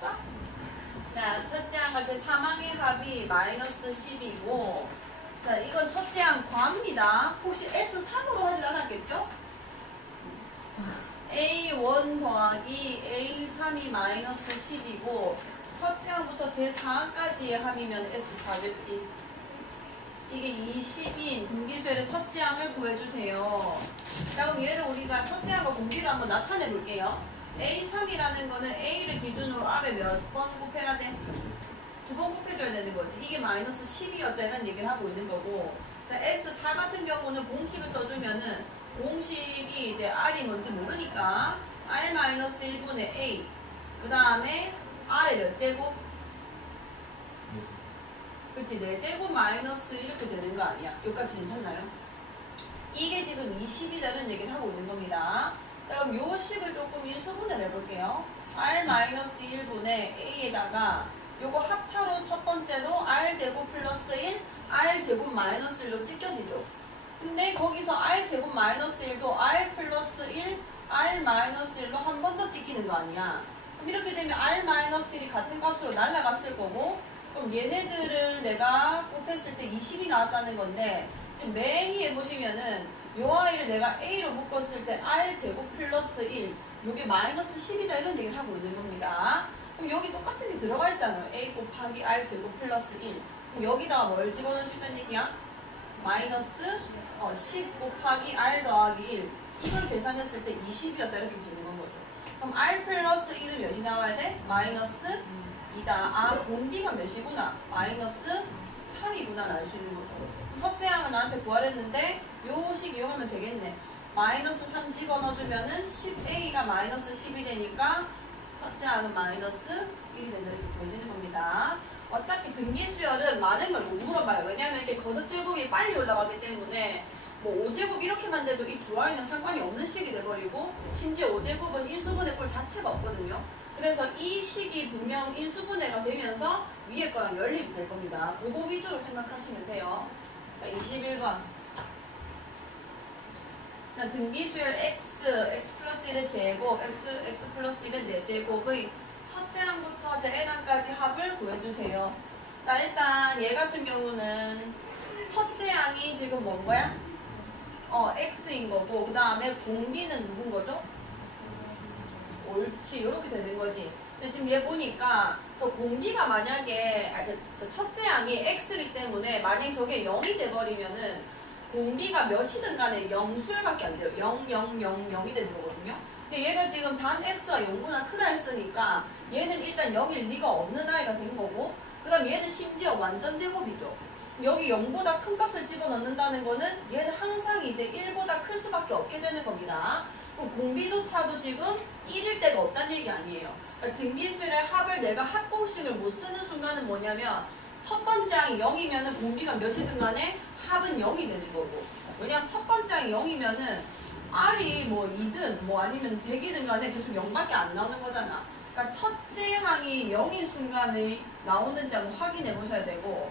싹. 자, 첫째 항과 제 3항의 합이 마이너스 10이고, 자, 이건 첫째 항 괄입니다. 혹시 S3으로 하진 않았겠죠? A1 더하기 A3이 마이너스 10이고, 첫째 항부터 제 4항까지의 합이면 S4겠지. 이게 20인 등기수열의 첫째 항을 구해주세요. 자, 그럼 얘를 우리가 첫째 항과 공비를 한번 나타내 볼게요. A3이라는 거는 A를 기준으로 R에 몇 번 곱해야 돼? 2번 곱해줘야 되는 거지. 이게 마이너스 10이었다는 얘기를 하고 있는 거고. 자, S4 같은 경우는 공식을 써주면은 공식이 이제 R이 뭔지 모르니까 R-1분의 A. 그 다음에 R의 몇 제곱? 그치, 4제곱 마이너스 이렇게 되는 거 아니야? 여기까지 괜찮나요? 이게 지금 20이라는 얘기를 하고 있는 겁니다. 자, 그럼 요 식을 조금 인수분해를 해볼게요. R-1분의 A에다가 요거 합차로 첫 번째로 R제곱 플러스 1, R제곱 마이너스 1로 찢겨지죠. 근데 거기서 R제곱 마이너스 1도 R 플러스 1, R 마이너스 1로 한 번 더 찢기는 거 아니야? 그럼 이렇게 되면 R 마이너스 1이 같은 값으로 날아갔을 거고, 그럼 얘네들을 내가 곱했을 때 20이 나왔다는 건데, 지금 맨 위에 보시면은 요 아이를 내가 A로 묶었을 때 R제곱 플러스 1, 요게 마이너스 10이다 이런 얘기를 하고 있는 겁니다. 그럼 여기 똑같은 게 들어가 있잖아요. A 곱하기 R제곱 플러스 1. 그럼 여기다가 뭘 집어넣을 수 있다는 얘기야? 마이너스 10 곱하기 R 더하기 1. 이걸 계산했을 때 20이었다 이렇게 되는 건 거죠. 그럼 R 플러스 1은 몇이 나와야 돼? 마이너스 2다. 아, 공비가 몇이구나? 마이너스 3이구나 알 수 있는 거죠. 첫째 항은 나한테 구하랬는데 요 식 이용하면 되겠네. 마이너스 3 집어넣어주면은 10A가 마이너스 10이 되니까 첫째 항은 마이너스 1이 된다 이렇게 보여지는 겁니다. 어차피 등기수열은 많은 걸 못 물어봐요. 왜냐면 이렇게 거듭제곱이 빨리 올라가기 때문에 뭐 5제곱 이렇게만 돼도 이 두 아이는 상관이 없는 식이 돼버리고, 심지어 5제곱은 인수분해 꼴 자체가 없거든요. 그래서 이 식이 분명 인수분해가 되면서 위에 거랑 연립이 될 겁니다. 그거 위주로 생각하시면 돼요. 자, 21번. 자, 등기수열 x 플러스 1의 제곱, x 플러스 1의 4제곱의 첫째 항부터 제 n항까지 합을 구해주세요. 자, 일단 얘 같은 경우는 첫째 항이 지금 뭔 거야? x인 거고, 그 다음에 공비는 누군 거죠? 옳지, 이렇게 되는 거지. 근데 지금 얘 보니까 저 공비가 만약에 저 첫째 항이 x이기 때문에 만약에 저게 0이 돼버리면은 공비가 몇이든 간에 0수열밖에 안 돼요. 0, 0, 0, 0이 되는 거거든요. 근데 얘가 지금 단 x가 0보다 크다 했으니까 얘는 일단 0일 리가 없는 아이가 된 거고, 그 다음 얘는 심지어 완전 제곱이죠. 여기 0보다 큰 값을 집어넣는다는 거는 얘는 항상 이제 1보다 클 수밖에 없게 되는 겁니다. 그럼 공비조차도 지금 1일 때가 없다는 얘기 아니에요. 그러니까 등기수열의 합을 내가 합공식을 못 쓰는 순간은 뭐냐면 첫 번째 항이 0이면은 공비가 몇이든 간에 합은 0이 되는 거고, 왜냐면 첫 번째 항이 0이면은 R이 뭐 2든 뭐 아니면 100이든 간에 계속 0밖에 안 나오는 거잖아. 그러니까 첫째 항이 0인 순간에 나오는지 한번 확인해 보셔야 되고,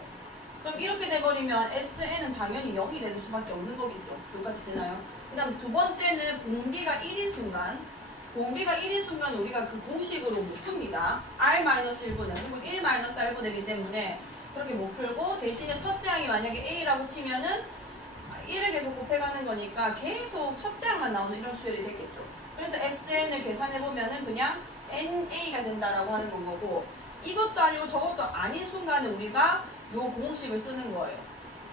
그럼 이렇게 돼버리면 SN은 당연히 0이 되는 수밖에 없는 거겠죠. 여기까지 되나요? 그 다음 두 번째는 공비가 1인 순간. 공비가 1인 순간 우리가 그 공식으로 못 풉니다. R-1분의, 그리고 1-R분이기 때문에 그렇게 못 풀고, 대신에 첫째 항이 만약에 A라고 치면은 1을 계속 곱해가는 거니까 계속 첫째 항만 나오는 이런 수열이 되겠죠. 그래서 SN을 계산해보면은 그냥 NA가 된다라고 하는 건 거고, 이것도 아니고 저것도 아닌 순간에 우리가 요 공식을 쓰는 거예요.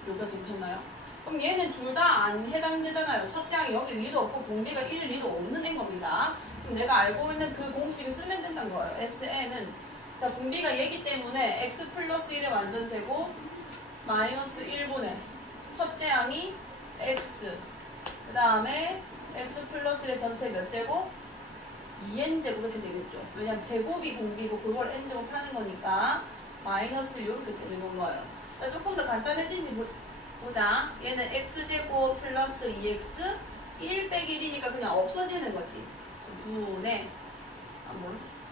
여기까지 괜찮나요? 그럼 얘는 둘 다 안 해당되잖아요. 첫째 항이 여기 리도 없고 공비가 1일 리도 없는 애인 겁니다. 그럼 내가 알고 있는 그 공식을 쓰면 된다는 거예요. SN은 자, 공비가 얘기 때문에 x 플러스 1의 완전 제곱 마이너스 1분의 첫째 항이 x, 그 다음에 x 플러스 1의 전체 몇 제곱? 2n제곱 이렇게 되겠죠. 왜냐면 제곱이 공비고 그걸 n제곱 하는 거니까 마이너스 이렇게 되는 건 거예요. 자, 조금 더 간단해진지 보자. 얘는 x제곱 플러스 2x 1 빼기 1이니까 그냥 없어지는 거지. 분의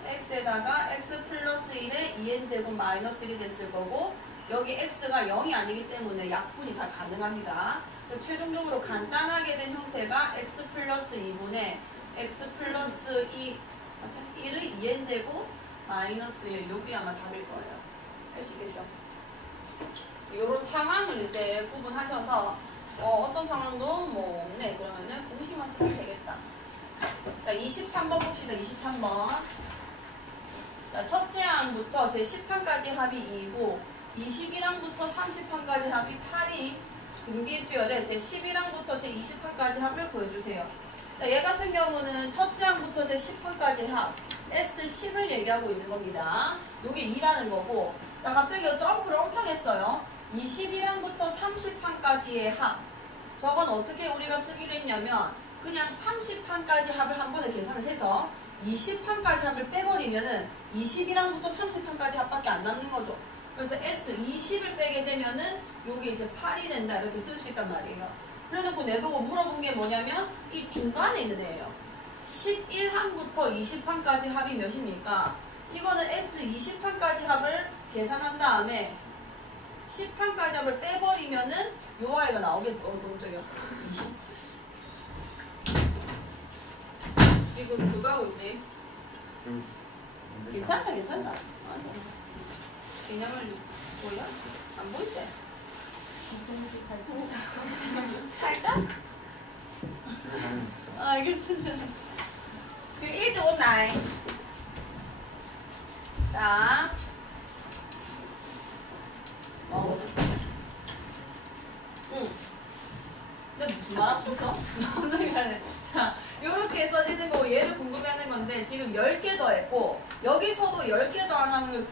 x에다가 x 플러스 1에 2n제곱 마이너스 1이 됐을 거고, 여기 x가 0이 아니기 때문에 약분이 다 가능합니다. 최종적으로 간단하게 된 형태가 x 플러스 2분의 x 플러스 1의 2n제곱 마이너스 1 여기 아마 답일 거예요. 할 수 있겠죠? 이런 상황을 이제 구분하셔서 어떤 상황도 뭐 없네 그러면은 공식만 쓰면 되겠다. 자 23번 봅시다. 23번. 자 첫째 항부터 제10항까지 합이 2고 21항부터 30항까지 합이 8이 등비수열의 제11항부터 제20항까지 합을 보여주세요. 자, 얘 같은 경우는 첫째 항부터 제10항까지 합 S10을 얘기하고 있는 겁니다. 요게 2라는 거고 자 갑자기 점프를 엄청 했어요. 21항부터 30항까지의 합 저건 어떻게 우리가 쓰기로 했냐면 그냥 30항까지 합을 한 번에 계산을 해서 20항까지 합을 빼버리면은 21항부터 30항까지 합밖에 안 남는 거죠. 그래서 S20을 빼게 되면은 요게 이제 8이 된다 이렇게 쓸 수 있단 말이에요. 그래놓고 내보고 물어본 게 뭐냐면 이 중간에 있는 애예요. 11항부터 20항까지 합이 몇입니까? 이거는 S20항까지 합을 계산한 다음에 10항까지 합을 빼버리면은 요 아이가 나오겠죠. 깜짝이야. 지금 그거 하고 있네. 괜찮다. 개념을 보여? 안 보이지? 살짝? 알겠습니다. 그 1조 나이. 자. 근데 무슨 말 앞섰어? 자, 요렇게 써지는 거고 얘를 궁금해하는 건데 지금 10개 더 했고 여기서도 10개 더 하는 걸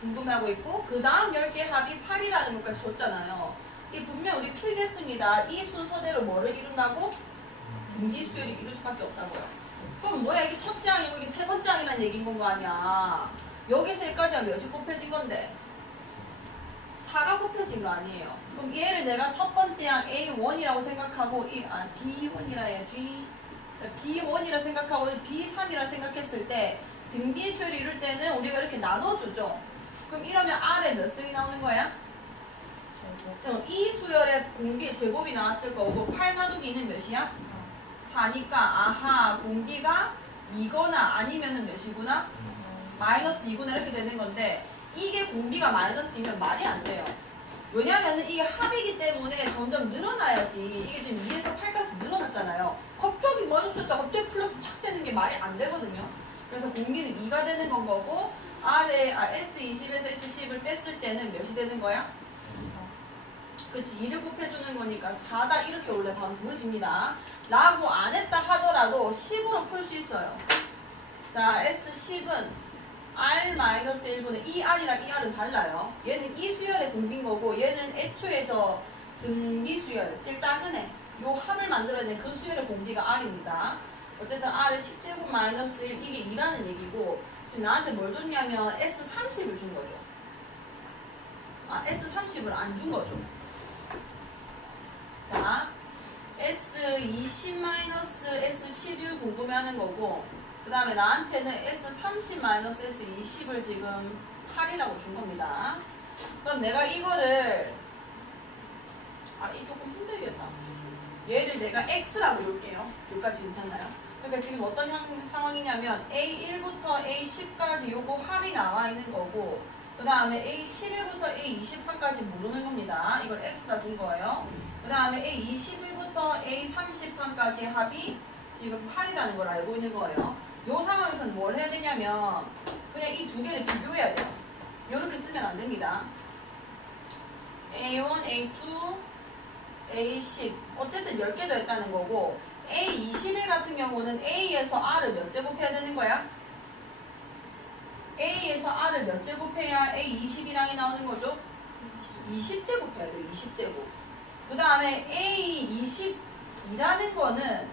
궁금해하고 있고 그 다음 10개 합이 8이라는 것까지 줬잖아요. 이 분명 우리 필겠습니다. 이 순서대로 뭐를 이룬다고? 등비수열을 이룰 수밖에 없다고요. 그럼 뭐야 이게 첫째 항이고 이게 세 번째 항이란 얘기인 건 거 아니야. 여기서 여기까지가 몇이 곱해진 건데? 4가 곱해진 거 아니에요. 그럼 얘를 내가 첫 번째 항 A1이라고 생각하고 B1이라 해야지. B1이라 생각하고 B3이라 생각했을 때 등비수열을 이룰 때는 우리가 이렇게 나눠주죠. 그럼 이러면 R에 몇 승이 나오는 거야? 이 수열의 공비의 제곱이 나왔을 거고 8 나누기는 몇이야? 4니까 아하 공비가 2거나 아니면은 몇이구나? 마이너스 2구나 이렇게 되는 건데 이게 공비가 마이너스 2면 말이 안 돼요. 왜냐면은 이게 합이기 때문에 점점 늘어나야지. 이게 지금 2에서 8까지 늘어났잖아요. 갑자기 마이너스였다 갑자기 플러스 팍 되는 게 말이 안 되거든요. 그래서 공비는 2가 되는 건 거고 S20에서 S10을 뺐을 때는 몇이 되는 거야? 그치 2를 곱해주는 거니까 4다 이렇게 원래 바로 보여집니다. 라고 안 했다 하더라도 식으로 풀 수 있어요. 자 S10은 R-1분의 이 R이랑 이 R은 달라요. 얘는 이 수열의 공비인 거고 얘는 애초에 저 등비 수열 제일 작은 애 요 합을 만들어낸 그 수열의 공비가 R입니다. 어쨌든 R의 10제곱 마이너스 1 이게 2라는 얘기고 지금 나한테 뭘 줬냐면 S30을 준 거죠. S30을 안 준 거죠. 자, S20-S11 궁금해하는 거고 그 다음에 나한테는 S30-S20을 지금 8이라고 준 겁니다. 그럼 내가 이거를 이 조금 힘들겠다. 얘를 내가 X라고 볼게요. 여기까지 괜찮나요? 그러니까 지금 어떤 상황이냐면 A1부터 A10까지 요거 합이 나와 있는 거고 그 다음에 A11부터 A20항까지 모르는 겁니다. 이걸 X라 둔 거예요. 그 다음에 A21부터 A30항까지 합이 지금 8이라는 걸 알고 있는 거예요. 이 상황에서는 뭘 해야 되냐면 그냥 이 두 개를 비교해야 돼요. 이렇게 쓰면 안 됩니다. A1, A2, A10 어쨌든 10개 더 있다는 거고 A21 같은 경우는 A에서 R을 몇 제곱해야 되는 거야? A에서 R을 몇 제곱해야 A21항이 나오는 거죠? 20제곱 해야 돼요. 20제곱. 그 다음에 A22라는 거는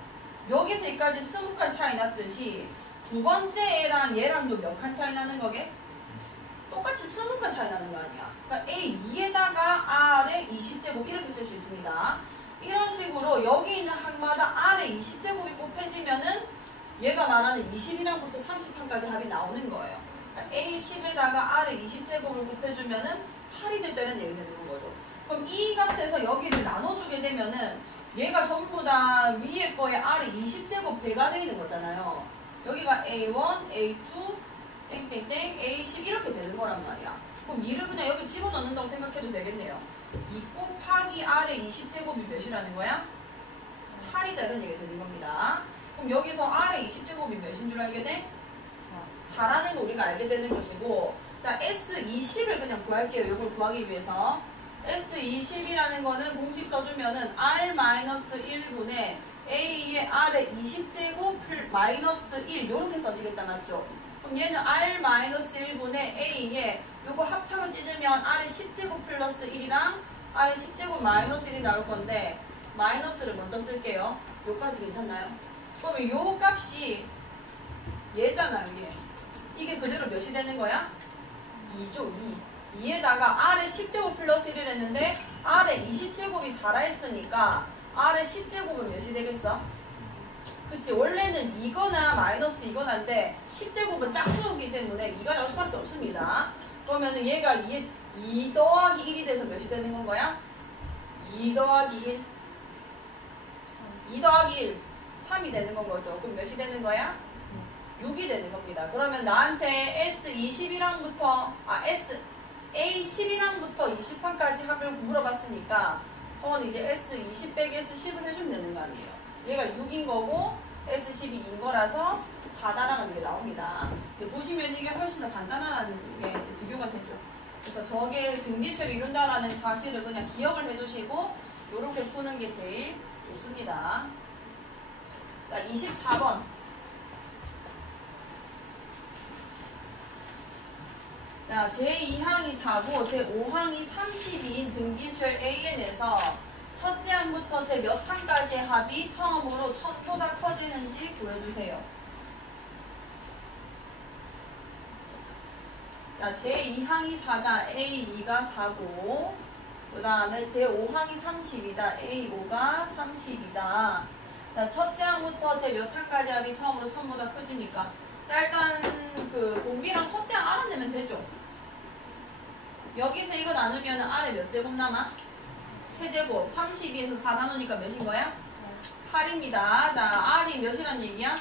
여기서 여기까지 20칸 차이 났듯이 두 번째 애랑 얘랑도 몇 칸 차이 나는 거게? 똑같이 20칸 차이 나는 거 아니야. 그러니까 A2에다가 R에 20제곱 이렇게 쓸 수 있습니다. 이런 식으로 여기 있는 항마다 R에 20제곱이 곱해지면은 얘가 말하는 20이랑부터 30항까지 합이 나오는 거예요. 그러니까 A10에다가 R에 20제곱을 곱해주면은 8이 됐다는 얘기 되는 거죠. 그럼 이 값에서 여기를 나눠주게 되면은 얘가 전부 다 위에 거에 R이 20제곱 배가 되어 있는 거잖아요. 여기가 A1, A2, 땡땡땡 A10 이렇게 되는 거란 말이야. 그럼 이를 그냥 여기 집어넣는다고 생각해도 되겠네요. 2 곱하기 R의 20제곱이 몇이라는 거야? 8이다 이런 얘기가 되는 겁니다. 그럼 여기서 R의 20제곱이 몇인 줄 알게 돼? 4라는 거 우리가 알게 되는 것이고, 자 S20을 그냥 구할게요. 이걸 구하기 위해서 S20이라는 거는 공식 써주면은 R-1분의 A의 R의 20제곱 마이너스 1 이렇게 써지겠다 맞죠? 그럼 얘는 R-1분의 A의 요거 합차로 찢으면 R의 10제곱 플러스 1이랑 R의 10제곱 마이너스 1이 나올 건데 마이너스를 먼저 쓸게요. 요까지 괜찮나요? 그러면 요 값이 얘잖아요. 얘. 이게 그대로 몇이 되는 거야? 2죠. 2. 2에다가 R의 10제곱 플러스 1을 했는데 R의 20제곱이 4라 했으니까 R의 10제곱은 몇이 되겠어? 그치. 원래는 이거나 마이너스 이거나인데 10제곱은 짝수이기 때문에 2가 나올 수밖에 없습니다. 그러면은 얘가 2 더하기 1이 돼서 몇이 되는 건 거야? 2 더하기 1 2 더하기 1 3이 되는 건 거죠. 그럼 몇이 되는 거야? 6이 되는 겁니다. 그러면 나한테 S20이랑부터 A10이랑부터 20판까지 합을 물어봤으니까 이제 S20 빼기 S10을 해주면 되는 거 아니에요. 얘가 6인 거고 S10이 2인 거라서 4다라는 게 나옵니다. 보시면 이게 훨씬 더 간단하다는 게 이제 비교가 되죠. 그래서 저게 등비수를 이룬다라는 사실을 그냥 기억을 해두시고 이렇게 푸는 게 제일 좋습니다. 자, 24번. 자, 제2항이 4고 제5항이 32인 등기수열 AN에서 첫째 항부터 제 몇 항까지의 합이 처음으로 1000보다 커지는지 구해주세요. 자, 제2항이 4다. A2가 4고 그 다음에 제5항이 30이다. A5가 30이다. 자, 첫째 항부터 제 몇 항까지 합이 처음으로 1000보다 커지니까 자, 일단 그 공비랑 첫째 항 알아내면 되죠. 여기서 이거 나누면 R에 몇 제곱 남아? 세제곱. 32에서 4 나누니까 몇인 거야? 8입니다. 자, R이 몇이란 얘기야?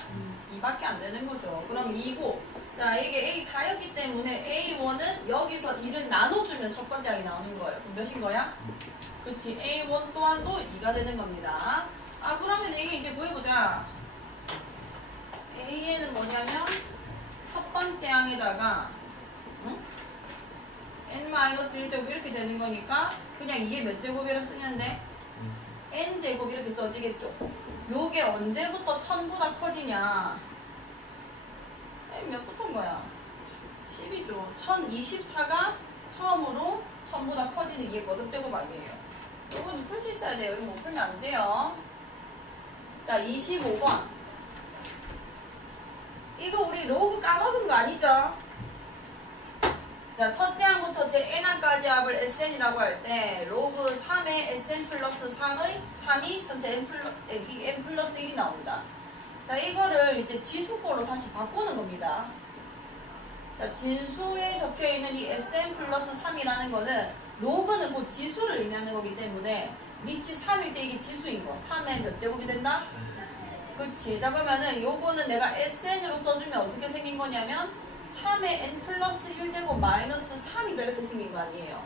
2밖에 안 되는 거죠. 그럼 2고 자, 이게 A4였기 때문에 A1은 여기서 1을 나눠주면 첫 번째 항이 나오는 거예요. 그럼 몇인 거야? 그치. A1 또한도 2가 되는 겁니다. 그러면 이게 이제 구해보자. A에는 뭐냐면 첫 번째 항에다가 n-1제곱 이렇게 되는 거니까 그냥 2의 몇 제곱이라 쓰면 돼? n제곱 이렇게 써지겠죠. 요게 언제부터 1000보다 커지냐? 몇 부터인 거야? 10이죠. 1024가 처음으로 1000보다 커지는 이게 몇 제곱 아니에요. 요거는 풀 수 있어야 돼요. 이거 못 풀면 안 돼요. 자, 25번. 이거 우리 로그 까먹은 거 아니죠? 자, 첫째 항부터 제 n항까지 합을 sn이라고 할 때 로그 3의 sn 플러스 3이 전체 n 플러스 1이 나온다. 자, 이거를 이제 지수꼴로 다시 바꾸는 겁니다. 자, 진수에 적혀있는 이 sn 플러스 3이라는 거는 로그는 곧 지수를 의미하는 거기 때문에 리치 3일 때 이게 지수인 거. 3의 몇 제곱이 된다? 그치. 자, 그러면은 요거는 내가 sn으로 써주면 어떻게 생긴 거냐면 3의 n 플러스 1제곱 마이너스 3이다 이렇게 생긴 거 아니에요.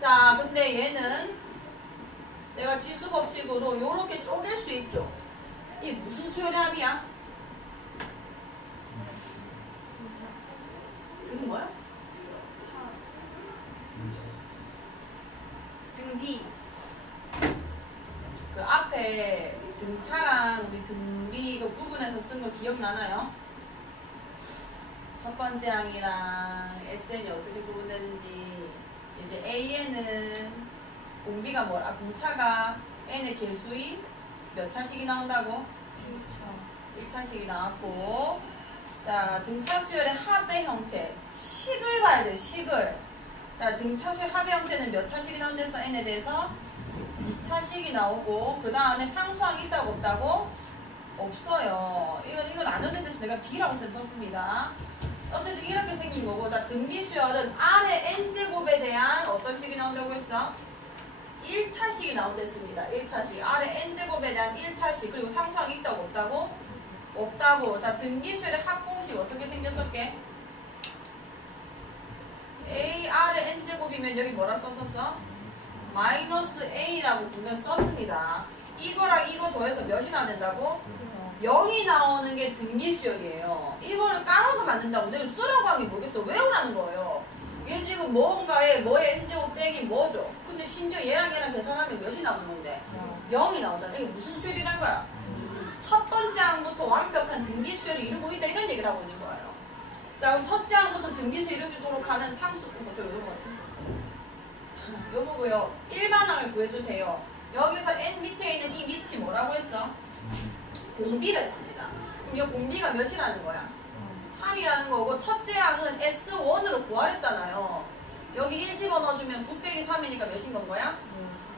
자, 근데 얘는 내가 지수 법칙으로 요렇게 쪼갤 수 있죠. 이게 무슨 수열의 합이야? 등 뭐야? 등비. 그 앞에 등차랑 우리 등비 그 부분에서 쓴 거 기억나나요? 첫 번째 항이랑 SN이 어떻게 구분되는지. 이제 AN은 공비가 뭐라? 공차가 N의 개수인 몇 차식이 나온다고? 1차식이 나왔고, 자, 등차 수열의 합의 형태. 식을 봐야 돼요, 식을. 자, 등차 수열 합의 형태는 몇 차식이 나온대서 N에 대해서 2차식이 나오고, 그 다음에 상수항이 있다고 없다고? 없어요. 이건 나누는 데서 내가 B라고 썼습니다. 어쨌든 이렇게 생긴 거고, 자, 등비수열은 R의 N제곱에 대한 어떤 식이 나온다고 했어? 1차식이 나온댔습니다. 1차식. R의 N제곱에 대한 1차식. 그리고 상수항이 있다고 없다고? 없다고. 자, 등비수열의 합공식 어떻게 생겼었게? N제곱이면 여기 뭐라 썼었어? 마이너스 A라고 분명 썼습니다. 이거랑 이거 더해서 몇이 나야 된다고? 0이 나오는 게 등기수열이에요. 이거를 까먹으면 안 된다고. 내가 쓰라고 하는 게 뭐겠어? 외우라는 거예요. 얘 지금 뭐의 N제곱 빼기 뭐죠? 근데 심지어 얘랑 계산하면 몇이 나오는 건데? 0이 나오잖아. 이게 무슨 수열이란 거야? 첫 번째 항부터 완벽한 등기수열을 이루고 있다 이런 얘기를 하고 있는 거예요. 자, 그럼 첫째 항부터 등기수열 이루도록 하는 상수, 좀 이런 거 같죠? 요거고요. 일반항을 구해주세요. 여기서 N 밑에 있는 이 밑이 뭐라고 했어? 공비를 했습니다. 그럼 이 공비가 몇이라는 거야? 3이라는 거고 첫째 항은 S1으로 구하랬잖아요. 여기 1 집어넣어주면 9 빼기 3이니까 몇인 건 거야?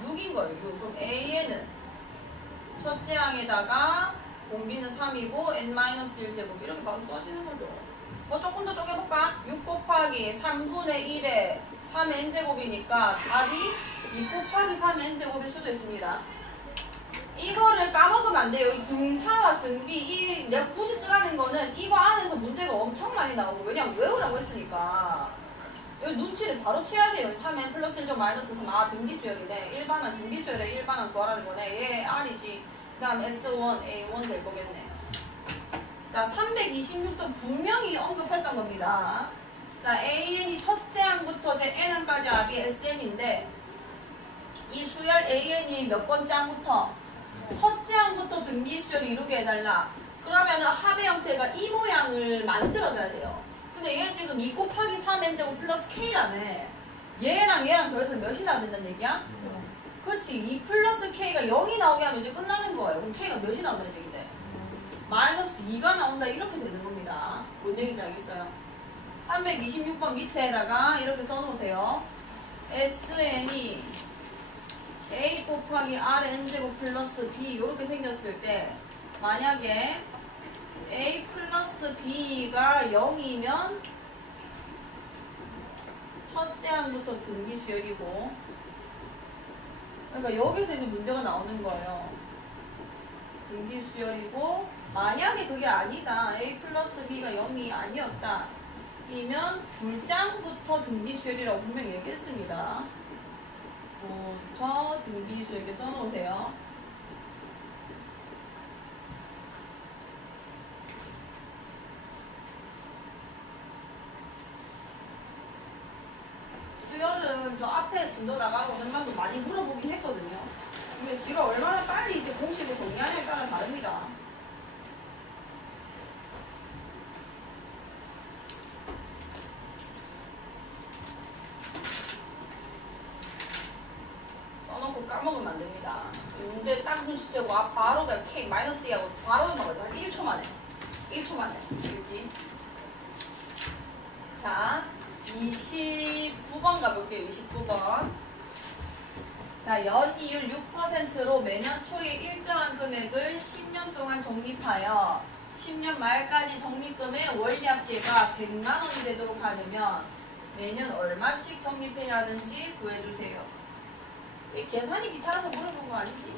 6인 거예요. 6. 그럼 A에는 첫째 항에다가 공비는 3이고 N-1제곱 이렇게 바로 써지는 거죠. 조금 더 쪼개볼까? 6 곱하기 3분의 1에 3n제곱이니까 답이 2 곱하기 3n제곱일 수도 있습니다. 이거를 까먹으면 안 돼요. 이 등차와 등비, 내가 굳이 쓰라는 거는 이거 안에서 문제가 엄청 많이 나오고, 왜냐면 외우라고 했으니까. 여기 눈치를 바로 채야 돼요. 3n 플러스 1점 마이너스 3. 아, 등비수열이네. 일반항, 등비수열에 일반항 구하라는 거네. 얘 R이지. 그 다음 S1, A1 될 거겠네. 자, 326도 분명히 언급했던 겁니다. 자, AN이 첫째 항부터 제 N항까지 합이 SN인데, 이 수열 AN이 몇 번째 항부터? 첫째 항부터 등비수열을 이루게 해달라. 그러면 합의 형태가 이 모양을 만들어줘야 돼요. 근데 얘 지금 2 곱하기 3n제곱 플러스 K라며. 얘랑 더해서 몇이 나야 된다는 얘기야? 그렇지. 2 플러스 K가 0이 나오게 하면 이제 끝나는 거예요. 그럼 K가 몇이 나온다는 얘기인데? 마이너스 2가 나온다. 이렇게 되는 겁니다. 뭔 얘기인지 알겠어요? 326번 밑에다가 이렇게 써놓으세요. SN이 A 곱하기 RN제곱 플러스 B 이렇게 생겼을 때 만약에 A 플러스 B가 0이면 첫째 항부터 등기수열이고, 그러니까 여기서 이제 문제가 나오는 거예요. 등기수열이고, 만약에 그게 아니다. A 플러스 B가 0이 아니었다. 이면 둘째 항부터 등비수열이라고 분명히 얘기했습니다. 부터 등비수열 이렇게 써놓으세요. 수열은 저 앞에 진도 나가고 오늘만도 많이 물어보긴 했거든요. 근데 지가 얼마나 빨리 이제 공식을 정리하냐에 따라 다릅니다. 까먹으면 안 됩니다. 문제 딱 눈치채고 바로 그냥 K 마이너스 2하고 바로 먹어요. 한 1초 만에. 1초 만에. 알겠지? 자, 29번 가볼게요. 29번. 자, 연이율 6%로 매년 초에 일정한 금액을 10년 동안 적립하여 10년 말까지 적립금의 원리합계가 100만 원이 되도록 하려면 매년 얼마씩 적립해야 하는지 구해주세요. 계산이 귀찮아서 물어본 거 아니지?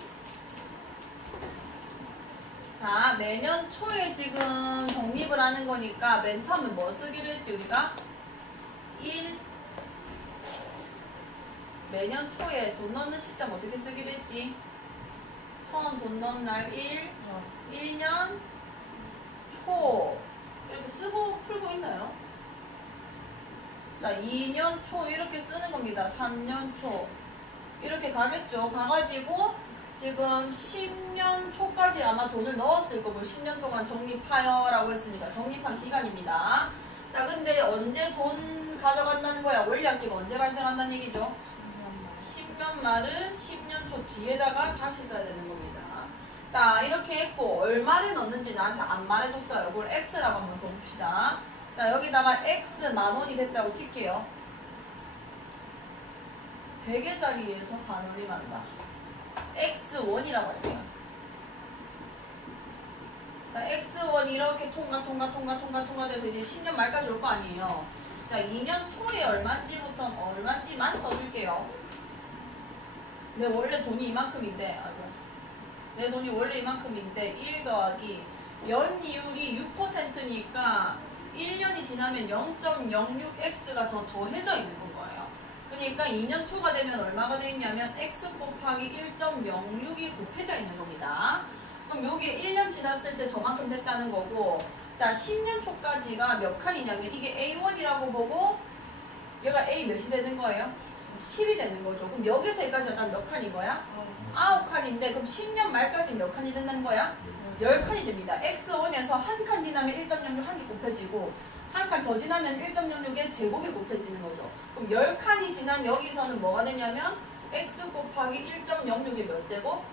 자, 매년 초에 지금 적립을 하는 거니까 맨 처음에 뭐 쓰기로 했지 우리가? 1 매년 초에 돈 넣는 시점 어떻게 쓰기로 했지? 처음 돈 넣은 날 1년 초 이렇게 쓰고 풀고 있나요? 자, 2년 초 이렇게 쓰는 겁니다. 3년 초 이렇게 가겠죠. 가가지고 지금 10년 초까지 아마 돈을 넣었을 거고 10년 동안 적립하여 라고 했으니까 적립한 기간입니다. 자, 근데 언제 돈 가져간다는 거야? 원리합계가 언제 발생한다는 얘기죠? 10년 말은 10년 초 뒤에다가 다시 써야 되는 겁니다. 자, 이렇게 했고 얼마를 넣는지 나한테 안 말해줬어요. 그걸 X라고 한번 더 봅시다. 자, 여기다가 X 만원이 됐다고 칠게요. 100의 자리에서 반올림한다. X1이라고 할게요. 자, X1이 이렇게 통과 돼서 이제 10년 말까지 올 거 아니에요. 자, 2년 초에 얼마인지부터 얼마인지만 써줄게요. 내 원래 돈이 이만큼인데, 내 돈이 원래 이만큼인데 1 더하기 연이율이 6%니까 1년이 지나면 0.06x가 더 더해져 있는 거예요. 그러니까 2년 초가 되면 얼마가 되냐면 x 곱하기 1.06이 곱해져 있는 겁니다. 그럼 여기에 1년 지났을 때 저만큼 됐다는 거고, 자 10년 초까지가 몇 칸이냐면 이게 A1이라고 보고 얘가 A 몇이 되는 거예요? 10이 되는 거죠. 그럼 여기서 여기까지 하면 몇 칸인 거야? 9칸인데 그럼 10년 말까지 몇 칸이 된다는 거야? 10칸이 됩니다. X1에서 한 칸 지나면 1.06 한 개 곱해지고 한 칸 더 지나면 1.06의 제곱이 곱해지는 거죠. 그럼 10칸이 지난 여기서는 뭐가 되냐면 X 곱하기 1.06이 몇 제곱?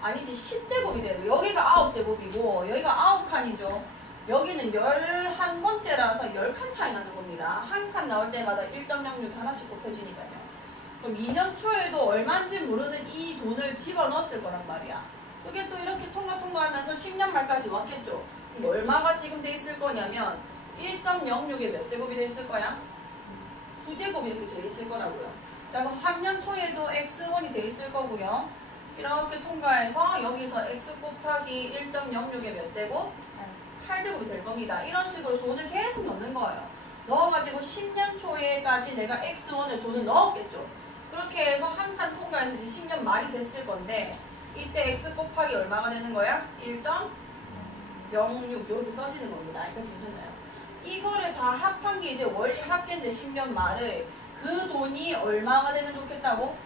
아니지 10제곱이 돼요. 여기가 9제곱이고 여기가 9칸이죠. 여기는 11번째라서 10칸 차이 나는 겁니다. 한 칸 나올 때마다 1.06이 하나씩 곱해지니까요. 그럼 2년 초에도 얼마인지 모르는 이 돈을 집어넣었을 거란 말이야. 그게 또 이렇게 통과하면서 10년 말까지 왔겠죠. 그럼 얼마가 지금 돼 있을 거냐면 1.06에 몇 제곱이 돼 있을 거야? 9제곱이 이렇게 돼 있을 거라고요. 자 그럼 3년 초에도 x1이 돼 있을 거고요. 이렇게 통과해서 여기서 x 곱하기 1.06에 몇 제곱? 8제곱이 될 겁니다. 이런 식으로 돈을 계속 넣는 거예요. 넣어가지고 10년 초에까지 내가 x1에 돈을 넣었겠죠. 그렇게 해서 한 칸 통과해서 이제 10년 말이 됐을 건데 이때 x 곱하기 얼마가 되는 거야? 1.06 이렇게 써지는 겁니다. 여기까지 괜찮나요? 이거를 다 합한 게 이제 원리 합계인데 10년 말을 그 돈이 얼마가 되면 좋겠다고?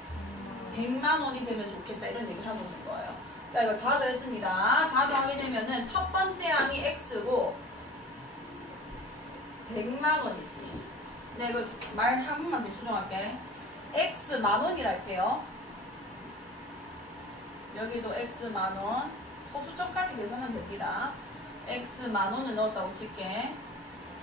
100만 원이 되면 좋겠다 이런 얘기를 하고 있는 거예요. 자 이거 다 더했습니다. 다 더하게 되면은 첫 번째 항이 x고 100만 원이지. 네 이거 말 한 번만 더 수정할게. x 만원이랄게요. 여기도 x 만원. 소수점까지 계산하면 됩니다. x 만원을 넣었다고 칠게.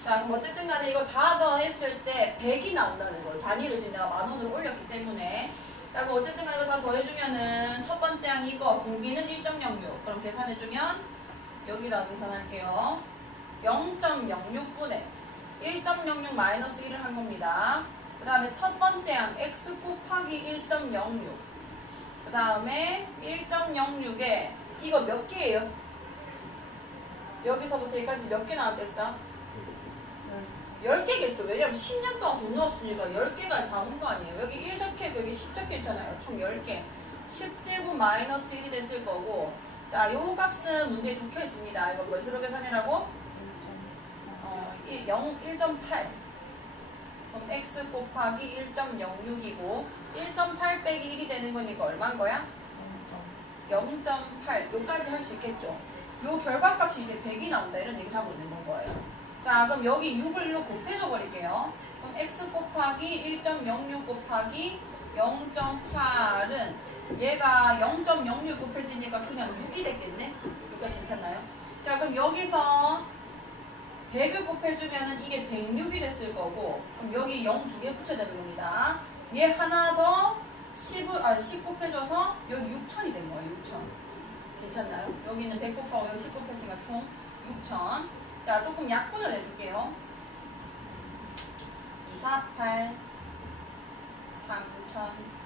자 그럼 어쨌든 간에 이거 다 더했을 때 100이 나온다는 거예요. 단위를 지금 내가 만원으로 올렸기 때문에. 자 그럼 어쨌든 간에 이거 다 더해주면은 첫 번째 항 이거 공비는 1.06 그럼 계산해주면 여기다 계산할게요. 0.06분의 1.06 마이너스 1을 한 겁니다. 그 다음에 첫 번째 항 x 곱하기 1.06 그 다음에 1.06에 이거 몇 개예요? 여기서부터 여기까지 몇 개 나왔겠어? 10개겠죠. 왜냐면 10년 동안 돈 넣었으니까 10개가 다온 거 아니에요. 여기 1적혀있고 여기 10적혀있잖아요. 총 10개. 10제곱 마이너스 1이 됐을 거고 자, 요 값은 문제에 적혀있습니다. 이거 몇으로 계산해라고? 1.8 그럼 x 곱하기 1.06이고 1.8 빼기 1이 되는 거니까 얼마인 거야? 0.8 요까지 할 수 있겠죠. 요 결과값이 이제 100이 나온다 이런 얘기를 하고 있는 건 거예요. 자 그럼 여기 6을 곱해줘 버릴게요. 그럼 x 곱하기 1.06 곱하기 0.8은 얘가 0.06 곱해지니까 그냥 6이 됐겠네? 여기까지 괜찮나요? 자 그럼 여기서 100을 곱해주면은 이게 106이 됐을 거고 그럼 여기 0 2개 붙여야 되는 겁니다. 얘 하나 더 10 곱해줘서 여기 6,000이 된 거예요. 6,000 괜찮나요? 여기는 100 곱하고 여기 10 곱했으니까 총 6,000 자 조금 약분을 해줄게요. 2, 4, 8 3,000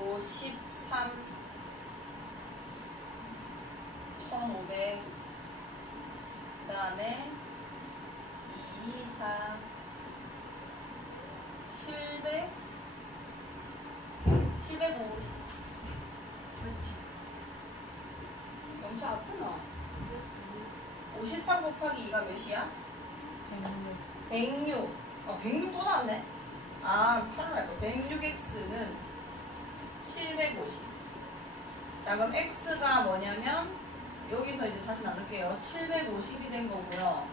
53 1,500 그 다음에 2, 4 700 750 그렇지. 엄청 아프나? 53 곱하기 2가 몇이야? 106 106 또 나왔네? 아 8을 할까? 106x는 750 자 그럼 x가 뭐냐면 여기서 이제 다시 나눌게요. 750이 된 거고요.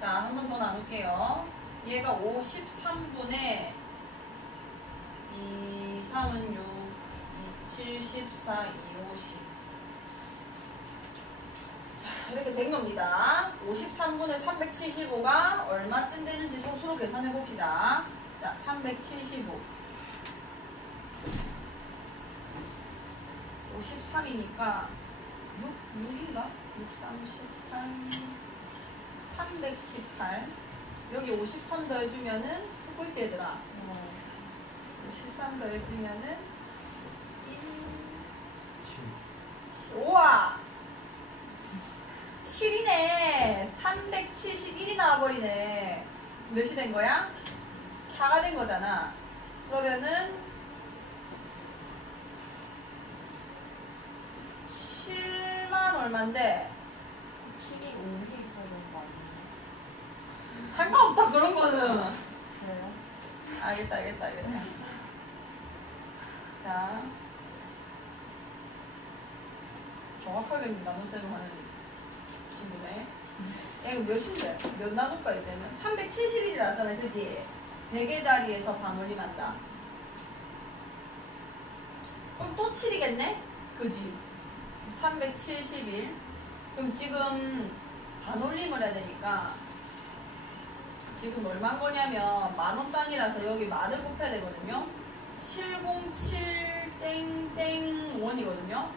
자 한 번 더 나눌게요. 얘가 53분의 2, 3은 6, 2, 7, 14, 2, 50 이렇게 된 겁니다. 53분의 375가 얼마쯤 되는지 소수로 계산해 봅시다. 자, 375. 53이니까 6인가? 6, 38, 318. 여기 53 더해주면은, 듣고 있지, 얘들아? 53 더해주면은, 1, 우와! 7이네. 371이 나와버리네. 몇이 된 거야? 4가 된 거잖아. 그러면은 7만 얼만데 7이 5이 있어야 되는 거 아니에요? 상관없다 그런 거는. 그래요? 알겠다. 자, 정확하게 나눗셈을 하는 친구네. 야, 이거 몇인데? 몇 나눌까 이제는? 370일이 나왔잖아, 그지? 100의 자리에서 반올림한다. 그럼 또 7이겠네? 그지? 371. 그럼 지금 반올림을 해야 되니까 지금 얼마인 거냐면 만원 단위라서 여기 만을 곱해야 되거든요. 707 땡땡 원이거든요.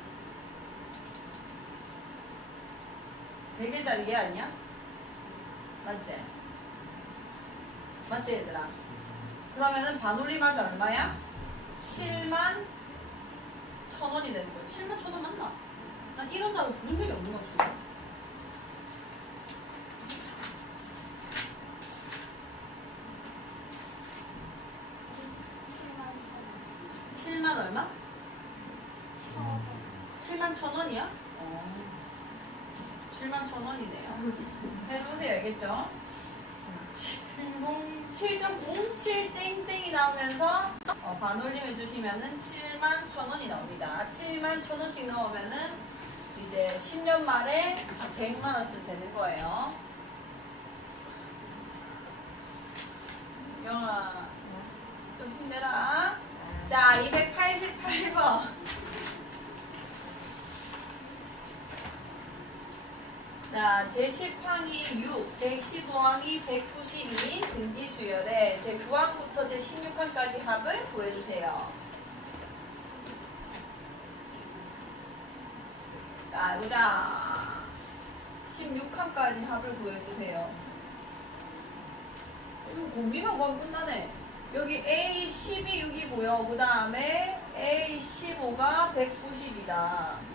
100의 자리 얘 아니야? 맞지? 맞지 얘들아? 그러면은 반올림하자 얼마야? 7만 1,000원이 되는 거야. 7만 1,000원 맞나? 난 이런 답을 부른 적이 없는 것 같은데. 얼마? 7만 1,000원이야? 7만 1,000원이네요. 해보세요, 알겠죠? 7.07 땡땡이 나오면서 반올림 해주시면은 7만 1,000원이 나옵니다. 7만 1,000원씩 넣으면은 이제 10년 말에 100만 원쯤 되는 거예요. 영아, 좀 힘내라. 자, 288번. 자, 제10항이 6, 제15항이 192 등기수열에 제9항부터 제16항까지 합을 구해주세요. 자, 보자. 16항까지 합을 구해주세요. 이거 공비만 구하면 끝나네. 여기 A12 6이고요. 그 다음에 A15가 190이다.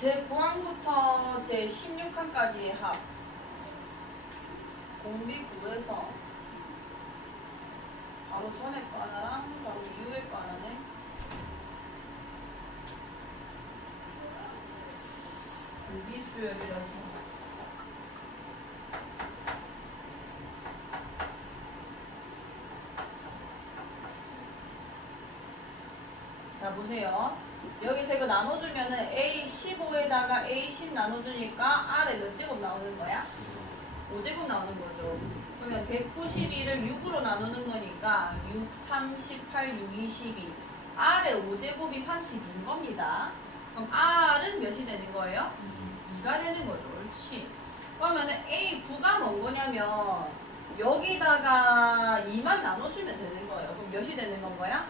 제9항부터 제16항까지의 합. 공비 구해서 바로 전에 거 하나랑 바로 이후에 거 하나네. 등비수열이라서 자, 보세요. 여기서 이거 나눠주면은 A15에다가 A10 나눠주니까 R에 몇 제곱 나오는 거야? 5제곱 나오는 거죠. 그러면 192를 6으로 나누는 거니까 6, 38, 6, 22. R의 5제곱이 32인 겁니다. 그럼 R은 몇이 되는 거예요? 2가 되는 거죠. 옳지. 그러면은 A9가 뭔 거냐면 여기다가 2만 나눠주면 되는 거예요. 그럼 몇이 되는 건 거야?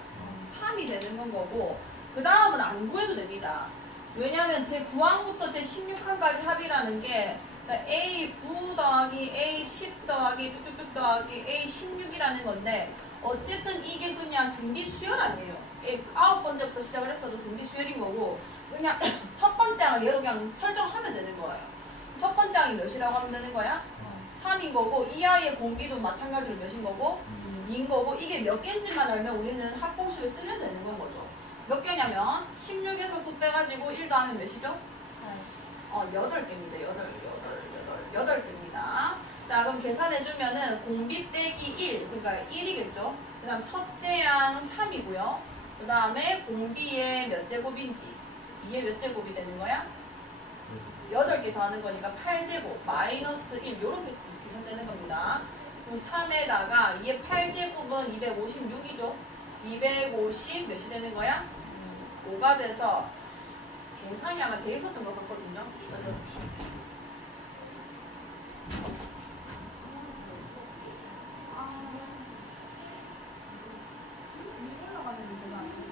3이 되는 건 거고, 그 다음은 안 구해도 됩니다. 왜냐면 제 9항부터 제 16항까지 합이라는 게 A9 더하기 A10 더하기 쭉쭉쭉 더하기 A16이라는 건데, 어쨌든 이게 그냥 등기 수열 아니에요. 9번째부터 시작을 했어도 등기 수열인 거고, 그냥 첫 번째 항을 얘로 그냥 설정하면 되는 거예요. 첫 번째 항이 몇이라고 하면 되는 거야? 3인 거고, 이 아이의 공기도 마찬가지로 몇인 거고? 2인 거고, 이게 몇 개인지만 알면 우리는 합공식을 쓰면 되는 건 거죠. 몇 개냐면 16에서 9 빼가지고 1 더하면 몇이죠? 8개입니다. 8개입니다. 자, 그럼 계산해주면은 공비 빼기 1, 그러니까 1이겠죠? 그 다음 첫째 양 3이고요. 그 다음에 공비의 몇 제곱인지, 이게 몇 제곱이 되는 거야? 8개 더하는 거니까 8제곱 마이너스 1, 요렇게 계산되는 겁니다. 그럼 3에다가 이게 8제곱은 256이죠? 250 몇이 되는 거야? 5가 돼서 계산이 아마 돼 있었던 것 같거든요. 그래서 올라가는 문제가 아니에요.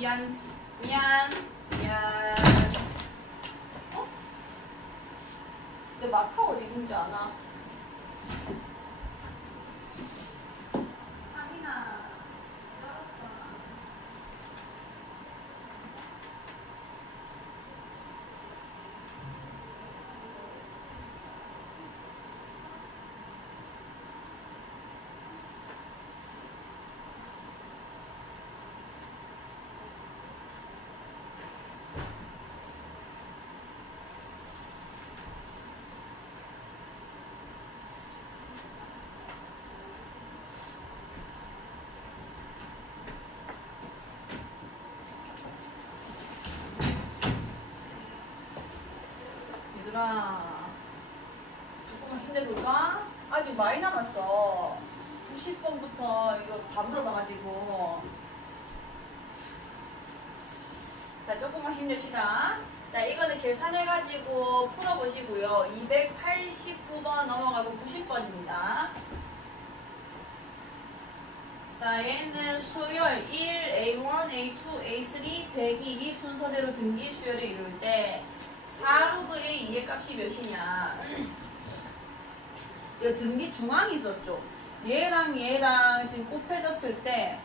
미안. 어? 내 마카 어디 있는지 아나? 아니나. 얘들아, 조금만 힘내볼까? 아직 많이 남았어. 90번부터 이거 다 물어봐가지고. 자, 조금만 힘냅시다. 자, 이거는 계산해가지고 풀어보시고요. 289번 넘어가고 90번입니다. 자, 얘는 수열 1, A1, A2, A3, 102 순서대로 등비 수열을 이룰 때 4루브 A2의 값이 몇이냐. 이거 등비 중앙이 있었죠. 얘랑 지금 곱해졌을 때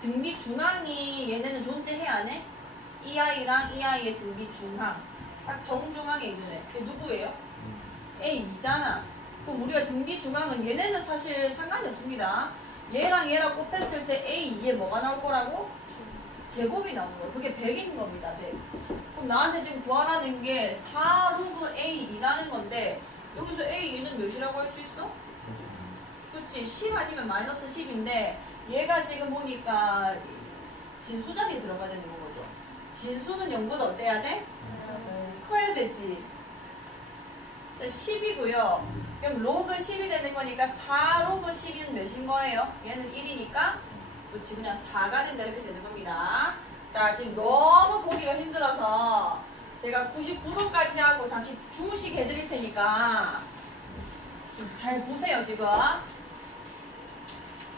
등비 중앙이 얘네는 존재해야 하네? 이 아이랑 이 아이의 등비 중앙. 딱 정중앙에 있는 애. 그게 누구예요? A2잖아. 그럼 우리가 등비 중앙은 얘네는 사실 상관이 없습니다. 얘랑 곱했을 때 A2에 뭐가 나올 거라고? 제곱이 나오는 거예요. 그게 100인 겁니다. 100. 그럼 나한테 지금 구하라는 게 4루브 A2라는 건데 여기서 A2는 몇이라고 할 수 있어? 그치? 10 아니면 마이너스 10인데 얘가 지금 보니까 진수 자리에 들어가야 되는 거죠. 진수는 0보다 어때야 돼? 커야 되지. 10이고요. 그럼 로그 10이 되는 거니까 4로그 10은 몇인 거예요? 얘는 1이니까 그렇지, 그냥 4가 된다 이렇게 되는 겁니다. 자, 지금 너무 보기가 힘들어서 제가 99번까지 하고 잠시 주무식 해드릴 테니까 좀 잘 보세요 지금.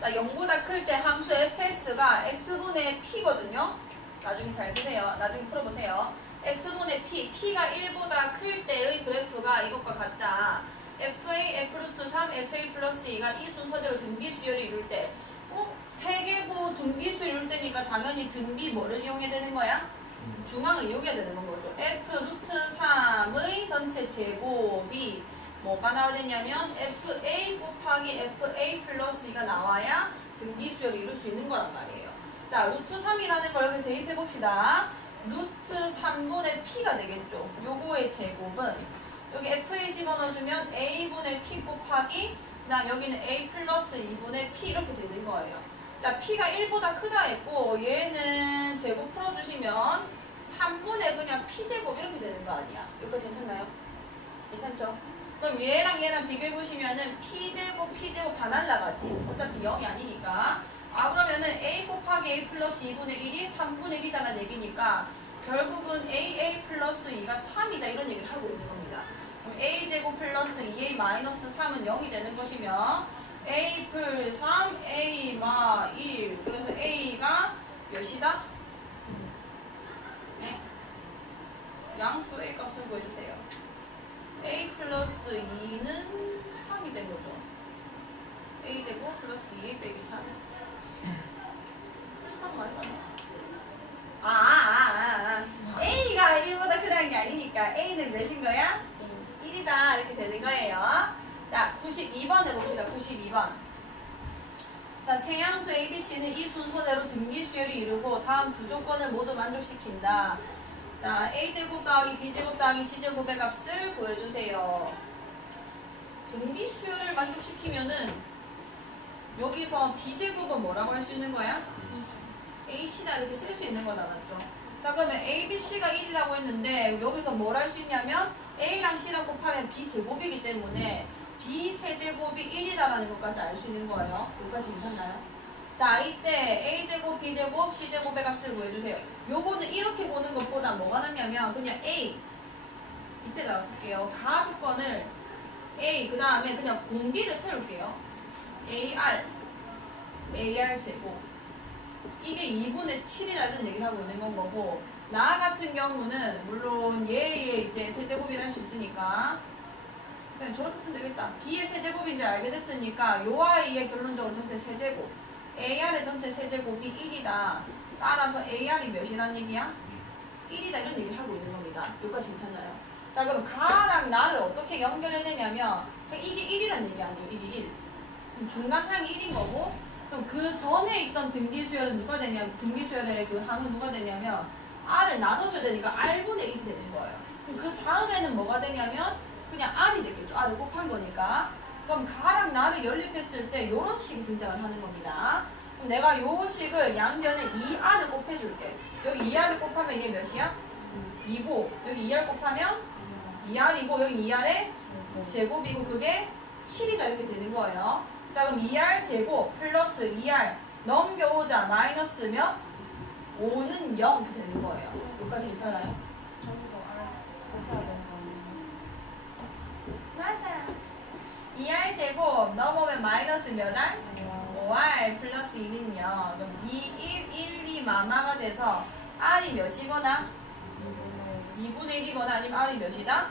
자, 0보다 클 때 함수 fs가 x분의 p거든요. 나중에 잘 보세요. 나중에 풀어보세요. x분의 p, p가 1보다 클 때의 그래프가 이것과 같다. fa, f 루트 3, fa 플러스 2가 이 순서대로 등비 수열을 이룰 때 3개고 등비 수열 이룰 때니까 당연히 등비 뭐를 이용해야 되는 거야? 중앙을 이용해야 되는 거죠. f 루트 3의 전체 제곱이 뭐가 나와야 되냐면 fa 곱하기 fa 플러스 2가 나와야 등비 수열을 이룰 수 있는 거란 말이에요. 자, 루트 3이라는 걸 여기 대입해 봅시다. 루트 3분의 p가 되겠죠. 요거의 제곱은 여기 fa 집어넣어주면 a분의 p 곱하기 그다음 여기는 a 플러스 2분의 p 이렇게 되는 거예요. 자, p가 1보다 크다 했고 얘는 제곱 풀어주시면 3분의 그냥 p제곱 이렇게 되는 거 아니야. 여기까지 괜찮나요? 괜찮죠? 그럼 얘랑 비교해보시면은 p제곱 다 날라가지. 어차피 0이 아니니까. 그러면은 a 곱하기 a 플러스 2분의 1이 3분의 1이다라는 얘기니까 결국은 a 플러스 2가 3이다 이런 얘기를 하고 있는 겁니다. 그럼 a제곱 플러스 2a 마이너스 3은 0이 되는 것이며 a 플 3, a 마 1. 그래서 a가 몇이다? 네? 양수 a 값을 구해주세요. a 플러스 2는 3이 된 거죠. a제곱 플러스 2a 빼기 3. 풀3 많이 가네. a가 1보다 크다는 게 아니니까 a는 몇인 거야? 1이다 이렇게 되는 거예요. 자, 92번 해봅시다. 92번. 자, 세양수 ABC는 이 순서대로 등비 수열이 이루고 다음 두 조건을 모두 만족시킨다. 자, A제곱 더하기 B제곱 더하기 C제곱의 값을 구해주세요. 등비 수열을 만족시키면은 여기서 B제곱은 뭐라고 할 수 있는 거야? AC다 이렇게 쓸 수 있는 거다, 맞죠? 자, 그러면 ABC가 1이라고 했는데 여기서 뭘 할 수 있냐면 A랑 C랑 곱하면 B제곱이기 때문에 B 세제곱이 1이다라는 것까지 알 수 있는 거예요. 여기까지 괜찮나요? 자, 이때 A제곱, B제곱, C제곱의 값을 구해주세요. 요거는 이렇게 보는 것보다 뭐가 낫냐면 그냥 A 밑에다가 쓸게요. 가주권을 A 그 다음에 그냥 공비를 세울게요. AR 제곱 이게 2분의 7이라는 얘기를 하고 있는 건 거고, 나 같은 경우는 물론 얘의 이제 세제곱이라 할 수 있으니까 그냥 저렇게 쓰면 되겠다. B의 세제곱인지 알게 됐으니까 요 아이의 결론적으로 전체 세제곱, AR의 전체 세제곱이 1이다. 따라서 AR이 몇이란 얘기야? 1이다 이런 얘기를 하고 있는 겁니다. 여기까지 괜찮나요? 자, 그럼 가랑 나를 어떻게 연결해내냐면 이게 1이란 얘기 아니에요. 이게 1. 그럼 중간항이 1인 거고, 그럼 그 전에 있던 등기수열은 누가 되냐면, 등기수열의 그 항은 누가 되냐면 R을 나눠줘야 되니까 R분의 1이 되는 거예요. 그럼 그 다음에는 뭐가 되냐면 그냥 R이 됐겠죠. R을 곱한 거니까. 그럼 가랑 나를 연립했을 때 이런 식이 등장을 하는 겁니다. 그럼 내가 요 식을 양변에 2R을 곱해줄게. 여기 2R을 곱하면 이게 몇이야? 2고, 여기 2R 곱하면 2R이고, 여기 2R의 제곱이고, 그게 7이다 이렇게 되는 거예요. 자, 그럼 2R 제곱 플러스 2R 넘겨오자 마이너스 몇? 5는 0 이렇게 되는 거예요. 여기까지 괜찮아요? 전부 알 곱해야 되는 거 아니에요? 맞아. 2R 제곱 넘어오면 마이너스 몇 R? 5R 플러스 1은요. 그럼 2, 1, 1, 2 마마가 돼서 R이 몇이거나 2분의 1이거나 아니면 R이 몇이다?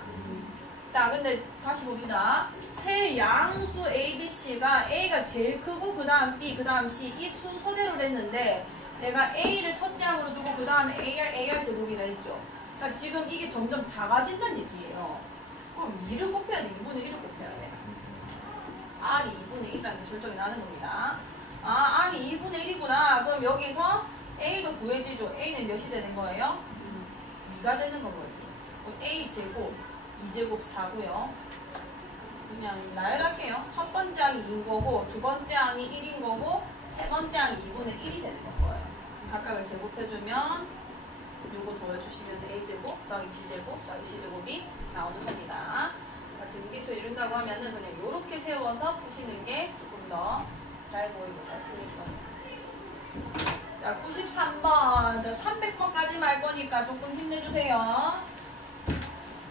자, 근데 다시 봅시다. 세 양수 A, B, C가 A가 제일 크고 그 다음 B, 그 다음 C 이 순서대로 했는데 내가 A를 첫째 항으로 두고 그 다음에 AR 제곱이라 했죠. 그러니까 지금 이게 점점 작아진다는 얘기예요. 그럼 2를 곱해야 돼. 2분의 1을 곱해야 돼. R이 2분의 1이라는 결정이 나는 겁니다. 아, R이 2분의 1이구나. 그럼 여기서 A도 구해지죠. A는 몇이 되는 거예요? 2가 되는 건 거지. 그럼 A 제곱, 2제곱 4고요. 그냥 나열할게요. 첫 번째 항이 2인 거고, 두 번째 항이 1인 거고, 세 번째 항이 2분의 1이 되는 거예요. 각각을 제곱해주면 요거 더해주시면 A제곱, 더하기 B제곱, 더하기 C제곱이 나오는 겁니다. 등비수 이룬다고 하면은 그냥 요렇게 세워서 푸시는 게 조금 더 잘 보이고 잘 풀릴 거예요. 자, 93번. 자, 300번까지 말 거니까 조금 힘내주세요.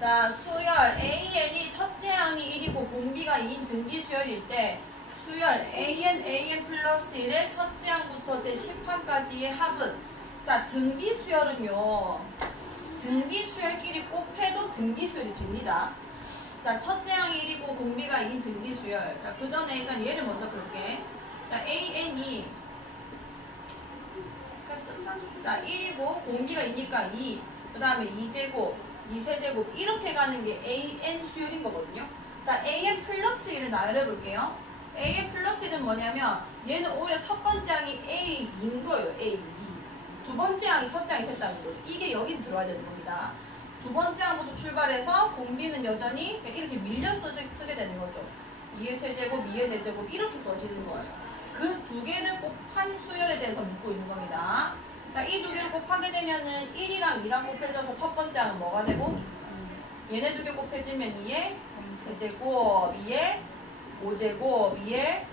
자, 수열 AN이 첫째 항이 1이고 공비가 2인 등비수열일 때 수열 AN 플러스 1의 첫째 항부터 제10항까지의 합은, 자, 등비수열은요 등비수열끼리 곱해도 등비수열이 됩니다. 자, 첫째 항이 1이고 공비가 2인 등비수열. 자, 그 전에 일단 얘를 먼저 볼게. 자, AN이 자, 1이고 공비가 2니까 2, 그 다음에 2제곱, 2세제곱 이렇게 가는 게 AN 수열인 거거든요. 자, AN 플러스 1을 나열해 볼게요. AN 플러스 1은 뭐냐면 얘는 오히려 첫 번째 항이 A인 거예요. A. 두 번째 항이 첫째 항이 됐다는 거죠. 이게 여기 들어와야 되는 겁니다. 두 번째 항부터 출발해서 공비는 여전히 이렇게 밀려 쓰게 되는 거죠. 2의 세제곱, 2의 네제곱 이렇게 써지는 거예요. 그 두 개를 곱한 수열에 대해서 묻고 있는 겁니다. 자, 이 두 개를 곱하게 되면은 1이랑 2랑 곱해져서 첫 번째 항은 뭐가 되고, 얘네 두 개 곱해지면 2의 세제곱, 2의 5제곱, 2의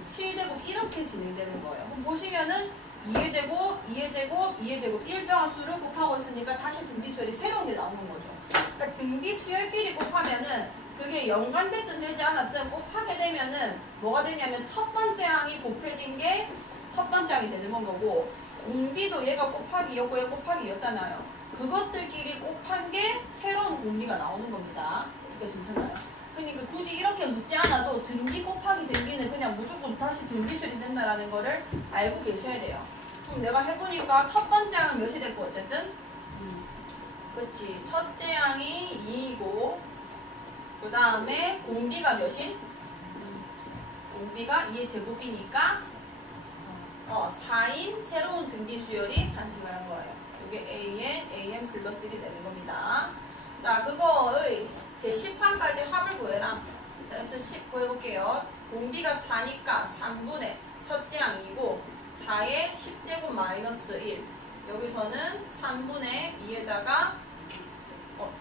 7제곱 이렇게 진행되는 거예요. 그럼 보시면은 2의 제곱, 2의 제곱, 2의 제곱 일정한 수를 곱하고 있으니까 다시 등비수열이 새로운 게 나오는 거죠. 그러니까 등비수열끼리 곱하면은 그게 연관됐든 되지 않았든 곱하게 되면은 뭐가 되냐면 첫 번째 항이 곱해진 게 첫 번째 항이 되는 건 거고, 공비도 얘가 곱하기였고 얘 곱하기였잖아요. 그것들끼리 곱한 게 새로운 공비가 나오는 겁니다. 이게 괜찮아요? 그러니까 굳이 이렇게 묻지 않아도 등비 곱하기 등비는 그냥 무조건 다시 등비수열이 된다라는 거를 알고 계셔야 돼요. 그럼 내가 해보니까 첫 번째 항은 몇이 됐고 어쨌든 그렇지. 첫째 항이 2이고 그 다음에 공비가 몇인? 공비가 2의 제곱이니까 4인 새로운 등비수열이 탄생을 한 거예요. 이게 AN 플러스 1이 되는 겁니다. 자, 그거의 제10항까지 합을 구해라. 그래서 10 구해볼게요. 공비가 4니까 3분의 첫째 항이고 4의 10제곱 마이너스 1. 여기서는 3분의 2에다가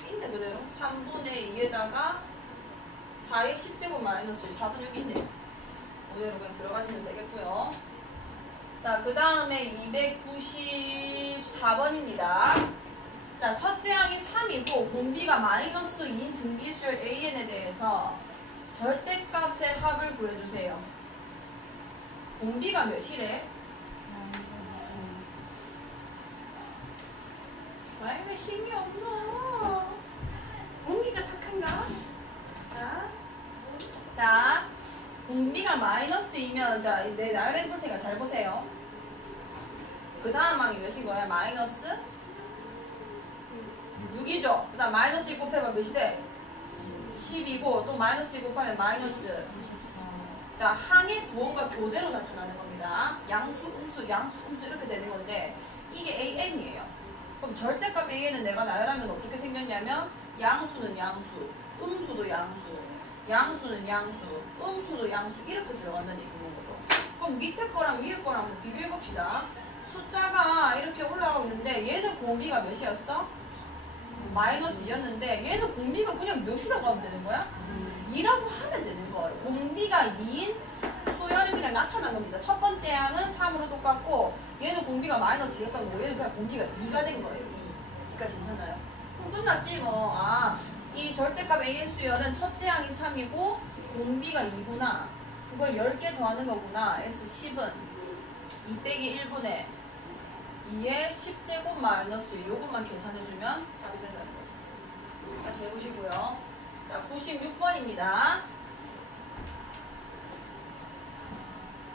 있네 그대로. 3분의 2에다가 4의 10제곱 마이너스 1. 4분 여기 있네요. 그대로 그냥 들어가시면 되겠고요. 자, 그 다음에 294번입니다. 자, 첫째 항이 3이고 공비가 마이너스 2인 등비수열 AN에 대해서 절대값의 합을 구해주세요. 공비가 몇이래? 왜 힘이 없노? 공기가 탁한가? 자, 공비가 마이너스이면, 자, 내 나열해 볼 테니까 잘 보세요. 그 다음 항이 몇인 거야? 마이너스 6이죠? 그 다음 마이너스 1 곱해봐 몇이 돼? 10이고, 또 마이너스 1 곱하면 마이너스. 자, 항의 부호가 교대로 나타나는 겁니다. 양수, 음수, 양수, 음수 이렇게 되는 건데, 이게 AN이에요. 그럼 절대값 AN은 내가 나열하면 어떻게 생겼냐면, 양수는 양수, 음수도 양수, 양수는 양수, 음수도 양수 이렇게 들어간다는 얘기인 거죠. 그럼 밑에 거랑 위에 거랑 한번 비교해 봅시다. 숫자가 이렇게 올라가고 있는데 얘는 공비가 몇이었어? 마이너스 2였는데 얘는 공비가 그냥 몇이라고 하면 되는 거야? 2라고 하면 되는 거예요. 공비가 2인 수열이 그냥 나타난 겁니다. 첫 번째 항은 3으로 똑같고 얘는 공비가 마이너스 2였던 거고 얘는 그냥 공비가 2가 된 거예요. 2. 여기까지 괜찮아요? 그럼 끝났지 뭐. 이 절대값 AN 수열은 첫째 항이 3이고 공비가 2구나. 그걸 10개 더하는 거구나. S10은 2 빼기 1분의 2의 10제곱 마이너스 요것만 계산해주면 답이 된다는 거죠. 다시 해보시고요. 자, 96번입니다.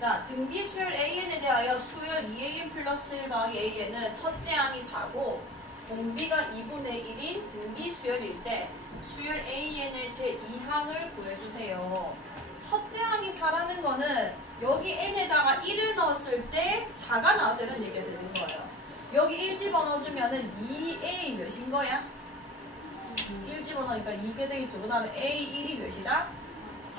자, 등비 수열 AN에 대하여 수열 2AN 플러스 1 더하기 AN은 첫째 항이 4고 공비가 2분의 1인 등비 수열일 때 수열 AN의 제2항을 구해주세요. 첫째 항이 4라는 거는 여기 n에다가 1을 넣었을 때 4가 나왔다는 얘기가 되는 거예요. 여기 1 집어넣어주면은 2a 몇인 거야? 1 집어넣으니까 2게 되겠죠. 그 다음에 a1이 몇이다?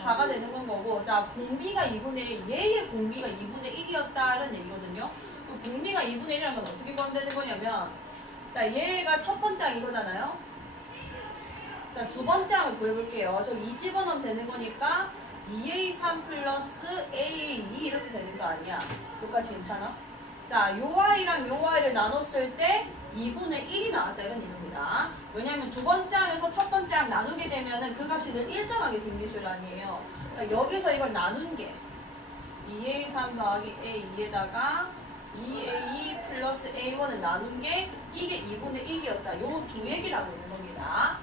4가 되는 건 거고, 자, 공비가 2분의 1, 얘의 공비가 2분의 1이었다는 얘기거든요. 그 공비가 2분의 1이라는 건 어떻게 구하면 거냐면, 자, 얘가 첫 번째 항 이거잖아요. 자, 두 번째 항을 구해볼게요. 저 2 집어넣으면 되는 거니까 2a3 플러스 a2 이렇게 되는 거 아니야? 여기까지 괜찮아? 자, 요 y랑 요 y를 나눴을 때 2분의 1이 나왔다 이런 얘기입니다. 왜냐면 두 번째 항에서 첫 번째 항 나누게 되면은 그 값이 늘 일정하게 등비수열 아니에요. 그러니까 여기서 이걸 나눈 게 2a3 더하기 a2에다가 2a2 플러스 a1을 나눈 게 이게 2분의 1이었다. 요 두 얘기라고 있는 겁니다.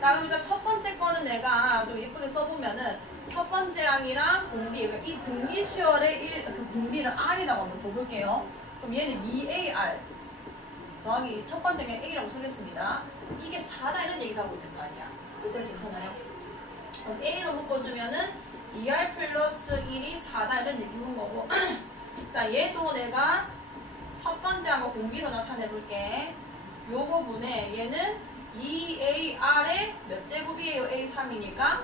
자, 그럼 일단 첫 번째 거는 내가 좀 예쁘게 써보면은 첫 번째 항이랑 공비, 그러니까 이 등비 수열의 그 공비를 R이라고 한번 더 볼게요. 그럼 얘는 2AR 더하기 첫 번째 그냥 A라고 쓰겠습니다. 이게 4다 이런 얘기를 하고 있는 거 아니야. 여기까지 괜찮아요? 그럼 A로 묶어주면은 2R 플러스 1이 4다 이런 얘기인 거고 자, 얘도 내가 첫 번째 항과 공비로 나타내볼게. 요 부분에 얘는 2AR의 몇 제곱이에요? A3이니까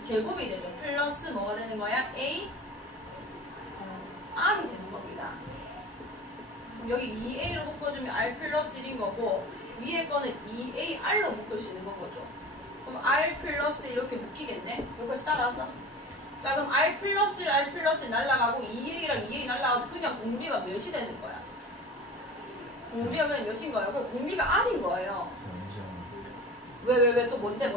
제곱이 되죠. 플러스 뭐가 되는 거야? A R이 되는 겁니다. 여기 2A로 묶어주면 R 플러스 1인 거고 위에 거는 2AR로 묶을 수 있는 건 거죠. 그럼 R 플러스 이렇게 묶이겠네? 여기까지 따라서 자, 그럼 R 플러스 1, R 플러스 1 날라가고 2A랑 2A 날라가서 그냥 공비가 몇이 되는 거야? 공비가 그냥 몇인 거예요? 그 공비가 R인 거예요. 왜 또 뭔데?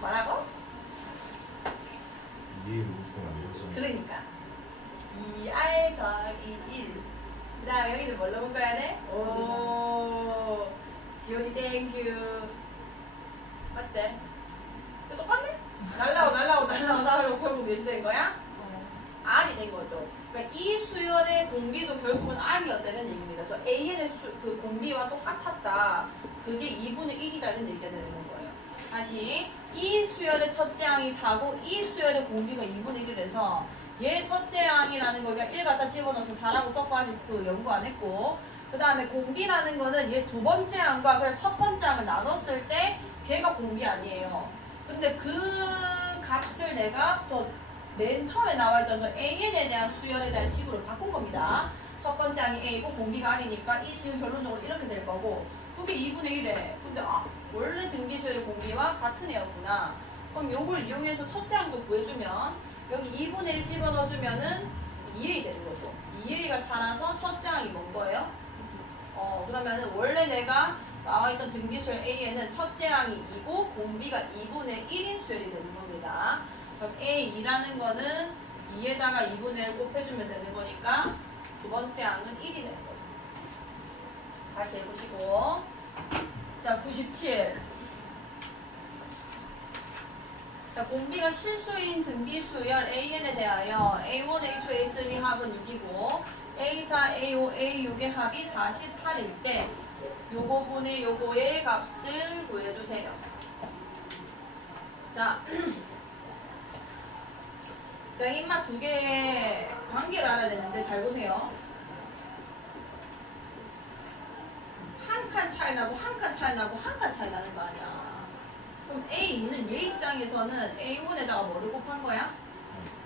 뭐라고? 그러니까 2R 더하기 1. 그 다음에 여기는 뭘로 묶어야 돼? 오, 지원이 땡큐. 맞지? 이거 똑같네? 날라오고 결국 몇이 된 거야? R이 된 거죠. 그러니까 이 수열의 공비도 결국은 R이었다는 얘기입니다. 저 AN의 그 공비와 똑같았다. 그게 2분의 1이다는 얘기가 되는 거예요. 다시 이 수열의 첫째 항이 4고 이 수열의 공비가 2분의 1이라서 얘 첫째 항이라는 걸 그냥 1 갖다 집어넣어서 4라고 썼고 아직 그 연구 안 했고 그 다음에 공비라는 거는 얘 두 번째 항과 그냥 첫 번째 항을 나눴을 때 걔가 공비 아니에요. 근데 그 값을 내가 저 맨 처음에 나와있던 저 AN에 대한 수열에 대한 식으로 바꾼 겁니다. 첫 번째 항이 A고 공비가 R이니까 이 식은 결론적으로 이렇게 될 거고 그게 2분의 1에 근데 원래 등비수열의 공비와 같은 애였구나. 그럼 요걸 이용해서 첫째 항도 구해주면 여기 2분의 1 집어넣어주면은 2A 되는 거죠. 2A가 살아서 첫째 항이 뭔 거예요? 그러면은 원래 내가 나와있던 등비수열 AN은 첫째 항이 2고 공비가 2분의 1인 수열이 되는 겁니다. 그럼 A2라는 거는 2에다가 2분의 1 곱해주면 되는 거니까 두 번째 항은 1이 되는 거죠. 다시 해보시고. 자, 97. 자, 공비가 실수인 등비수열 AN에 대하여 A1, A2, A3 합은 6이고 A4, A5, A6의 합이 48일 때 요거 분의 요거의 값을 구해주세요. 자, 자, 입맛 두 개의 관계를 알아야 되는데 잘 보세요. 한 칸 차이 나고 한 칸 차이 나고 한 칸 차이 나는 거 아니야. 그럼 A2는 얘 입장에서는 A1에다가 뭐를 곱한 거야?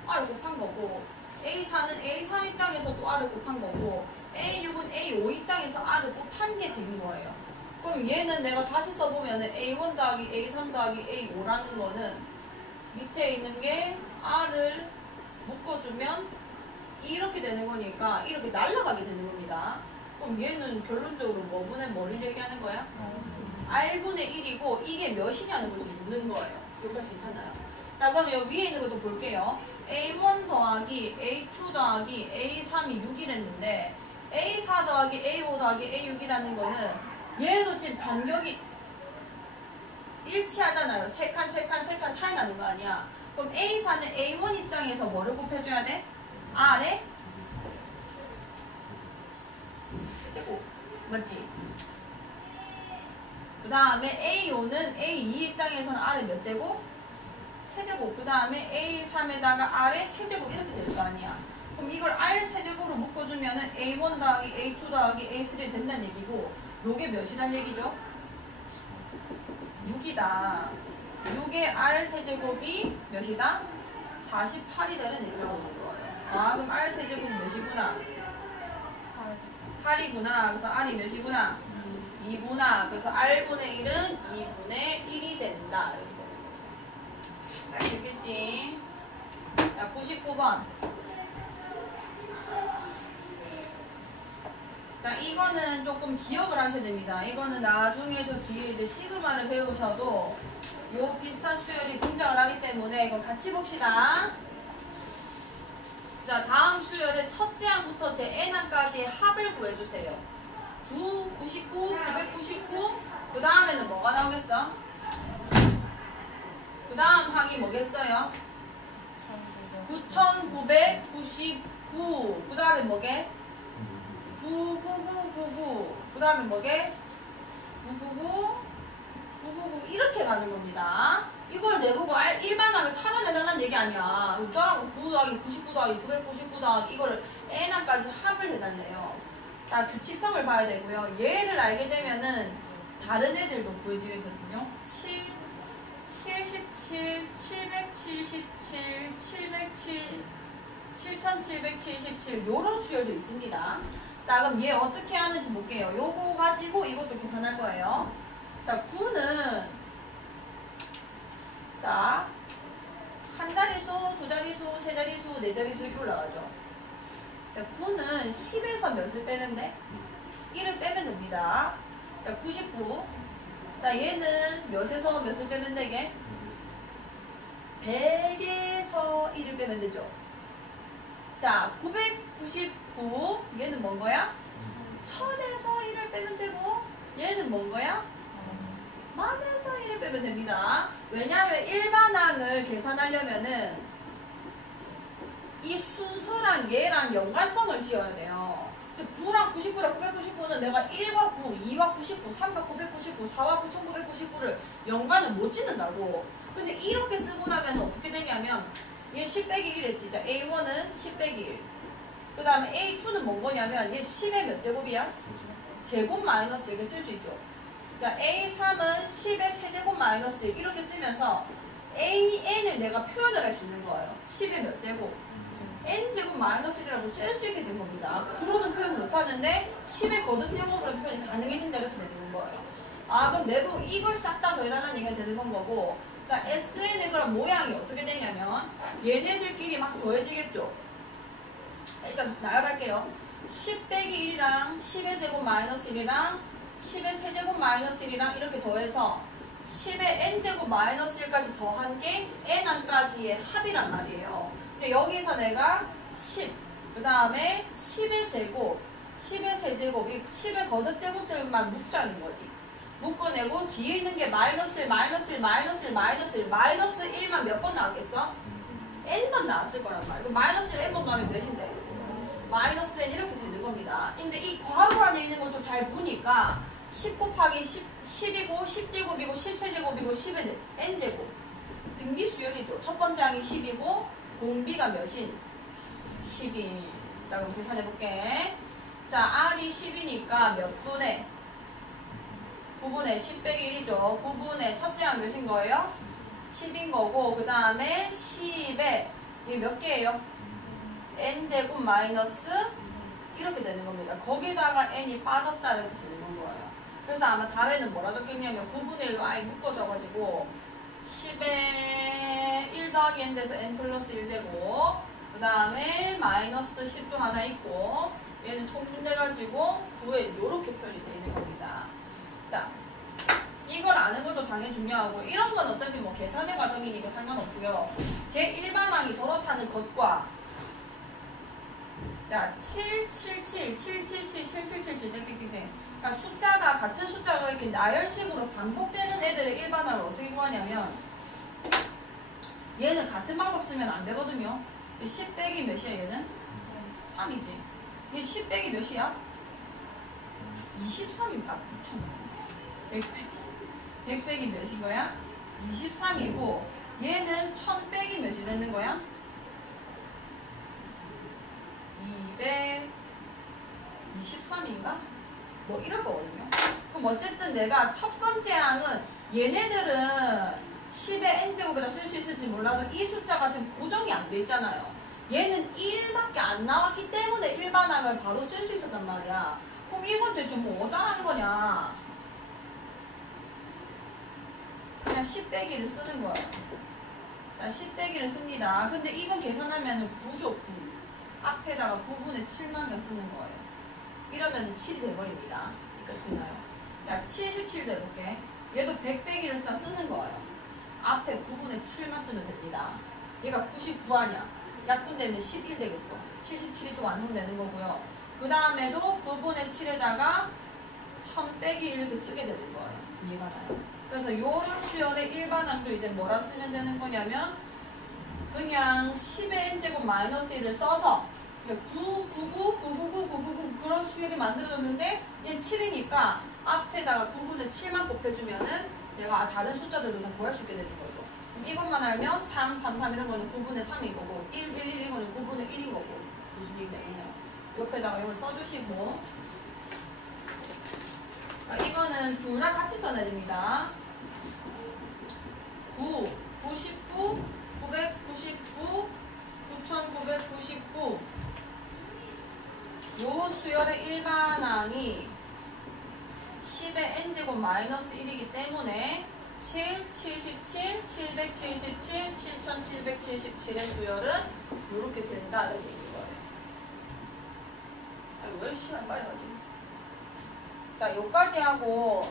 R을 곱한 거고 A4는 A3 입장에서 또 R을 곱한 거고 A6은 A5 입장에서 R을 곱한 게 된 거예요. 그럼 얘는 내가 다시 써보면 A1 더하기 A3 더하기 A5라는 거는 밑에 있는 게 R을 묶어주면 이렇게 되는 거니까 이렇게 날아가게 되는 겁니다. 그럼 얘는 결론적으로 뭐분의 뭐를 얘기하는 거야? R분의 1이고 이게 몇이냐는 것을 묻는 거예요. 여기까지 괜찮나요? 자, 그럼 여기 위에 있는 것도 볼게요. A1 더하기 A2 더하기 A3이 6이랬는데 A4 더하기 A5 더하기 A6이라는 거는 얘도 지금 간격이 일치하잖아요. 세 칸 차이 나는 거 아니야. 그럼 A4는 A1 입장에서 뭐를 곱해줘야 돼? R에 세제곱 맞지? 그 다음에 A5는 A2 입장에서는 R에 몇 제곱? 세제곱. 그 다음에 A3에다가 R에 세제곱 이렇게 될 거 아니야. 그럼 이걸 R 세제곱으로 묶어주면은 A1 더하기 A2 더하기 A3 된다는 얘기고 요게 몇이란 얘기죠? 6이다. 6의 R 세제곱이 몇이다? 48이 되는 얘기가 오는 거예요. 아, 그럼 R 세제곱 몇이구나? 8이구나. 그래서 R이 몇이구나? 2구나. 그래서 R분의 1은 2분의 1이 된다. 이렇게 되는 거죠. 알겠겠지? 자, 99번. 자, 이거는 조금 기억을 하셔야 됩니다. 이거는 나중에 저 뒤에 이제 시그마를 배우셔도 요 비슷한 수열이 등장을 하기 때문에 이거 같이 봅시다. 자, 다음 수열의 첫째 항부터 제 n항까지의 합을 구해주세요. 9, 99, 999. 그 다음에는 뭐가 나오겠어? 그 다음 항이 뭐겠어요? 9999. 그 다음에 뭐게? 99999. 그 다음에 뭐게? 999 999 이렇게 가는 겁니다. 이걸 내보고 일반항을 찾아내달라는 얘기 아니야. 저랑 9 더하기 99 더하기 999 더하기 이거를 n항까지 합을 해달래요. 자, 규칙성을 봐야 되고요. 얘를 알게 되면은 다른 애들도 보여지거든요. 77, 777, 707, 7777 요런 수열도 있습니다. 자, 그럼 얘 어떻게 하는지 볼게요. 요거 가지고 이것도 계산할 거예요. 자, 9는 자, 한 자리수, 두 자리수, 세 자리수, 네 자리수 이렇게 올라가죠. 자, 9는 10에서 몇을 빼면 돼? 1을 빼면 됩니다. 자, 99. 자, 얘는 몇에서 몇을 빼면 되게? 100에서 1을 빼면 되죠. 자, 999. 얘는 뭔 거야? 1000에서 1을 빼면 되고, 얘는 뭔 거야? 10,000에서 1을 빼면 됩니다. 왜냐하면 일반항을 계산하려면은 이 순서랑 얘랑 연관성을 지어야 돼요. 9랑 99랑 999는 내가 1과 9, 2와 99, 3과 999, 4와 9999를 연관을 못 짓는다고. 근데 이렇게 쓰고 나면 어떻게 되냐면 얘 10 빼기 1 했지. 자, A1은 10 빼기 1. 그 다음에 A2는 뭔 거냐면 얘 10의 몇 제곱이야? 제곱 마이너스 이렇게 쓸 수 있죠. 자, A3은 10의 세제곱 마이너스 이렇게 쓰면서 AN을 내가 표현을 할 수 있는 거예요. 10의 몇 제곱? N제곱 마이너스 1이라고 쓸 수 있게 된 겁니다. 9로는 표현 못하는데 10의 거듭제곱으로 표현이 가능해진다 이렇게 되는 거예요. 아, 그럼 내부 이걸 싹 다 더해달라는 얘기가 되는 건 거고, 자, SN의 그런 모양이 어떻게 되냐면 얘네들끼리 막 더해지겠죠. 일단 나열할게요. 10 빼기 1이랑 10의 제곱 마이너스 1이랑 10의 세제곱 마이너스 1이랑 이렇게 더해서 10의 n제곱 마이너스 1까지 더한 게 n항까지의 합이란 말이에요. 근데 여기서 내가 10, 그 다음에 10의 제곱, 10의 세제곱, 이 10의 거듭 제곱들만 묶자는 거지. 묶어내고 뒤에 있는 게 마이너스 1, 마이너스 1, 마이너스 1, 마이너스 1, 마이너스 1만 몇 번 나왔겠어? n번 나왔을 거란 말이야. 마이너스 1 n번 나오면 몇인데? 마이너스 n 이렇게 되는 겁니다. 근데 이 괄호 안에 있는 걸 또 잘 보니까 10 곱하기 10이고 10제곱이고 10세제곱이고 10의 n제곱 등비 수열이죠. 첫 번째 항이 10이고 공비가 몇인? 10이. 자 그럼 계산해볼게. 자 R이 10이니까 몇 분의? 9분의 10 빼기 1이죠. 9분의 첫째 항 몇인 거예요? 10인 거고 그 다음에 10에 이게 몇 개예요? n제곱 마이너스 이렇게 되는 겁니다. 거기다가 n이 빠졌다 이렇게 되는 거예요. 그래서 아마 답에는 뭐라 적혀있냐면 9분의 1로 아예 묶어져가지고 10에 1 더하기 n 돼서 n 플러스 1제곱 그 다음에 마이너스 10도 하나 있고 얘는 통분돼가지고 9에 이렇게 표현이 되어 있는 겁니다. 자, 이걸 아는 것도 당연히 중요하고 이런 건 어차피 뭐 계산의 과정이니까 상관없고요. 제 일반항이 저렇다는 것과 자, 777, 777, 7777 땡땡땡 그러니까 숫자가 같은 숫자가 이렇게 나열식으로 반복되는 애들의 일반항을 어떻게 구하냐면 얘는 같은 방법 쓰면 안 되거든요. 10 빼기 몇이야 얘는? 3이지. 얘 10 빼기 몇이야? 23입니다. 미쳤네. 100 빼기 몇인 거야? 23이고 얘는 1000 빼기 몇이 되는 거야? 223인가? 뭐 이럴 거거든요. 그럼 어쨌든 내가 첫 번째 항은 얘네들은 10의 n제곱이라 쓸 수 있을지 몰라도 이 숫자가 지금 고정이 안 돼 있잖아요. 얘는 1밖에 안 나왔기 때문에 일반항을 바로 쓸 수 있었단 말이야. 그럼 이건 대체 뭐 어쩌라는 거냐? 그냥 10 빼기를 쓰는 거예요. 자, 10 빼기를 씁니다. 근데 이건 계산하면 9죠, 9. 앞에다가 9분의 7만 원 쓰는 거예요. 이러면 7이 돼버립니다. 여기까지 되나요? 야, 77도 해볼게. 얘도 100 빼기를 다 쓰는 거예요. 앞에 9분의 7만 쓰면 됩니다. 얘가 99 아냐? 약분되면 11 되겠죠. 77이 또 완성되는 거고요. 그 다음에도 9분의 7에다가 1000 빼기 이렇게 쓰게 되는 거예요. 이해가 나요? 그래서 요런 수열의 일반항도 이제 뭐라 쓰면 되는 거냐면 그냥 10의 n제곱 마이너스 1을 써서 999, 999, 999 그런 수열이 만들어졌는데 얘는 7이니까 앞에다가 9분의 7만 곱해주면은 내가 다른 숫자들도 다 구할 수 있게 되는 거죠. 그럼 이것만 알면 3, 3, 3 이런 거는 9분의 3인 거고 1, 1, 1 이거는 9분의 1인 거고 무슨 얘기가 있나요? 옆에다가 이걸 써주시고 이거는 둘 다 같이 써내야 됩니다. 9, 99, 999, 9999 요 수열의 일반항이 10의 n제곱 마이너스 1이기 때문에 7, 77, 777, 7777의 수열은 이렇게 된다 이렇게 얘기인 거예요. 아니 왜 시간 빨리 가지? 자, 요까지 하고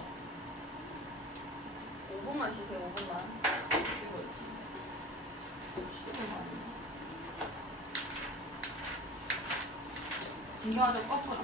5분만 쉬세요. 5분만. 이거 있지. 15분 진경아 좀 꺾어라.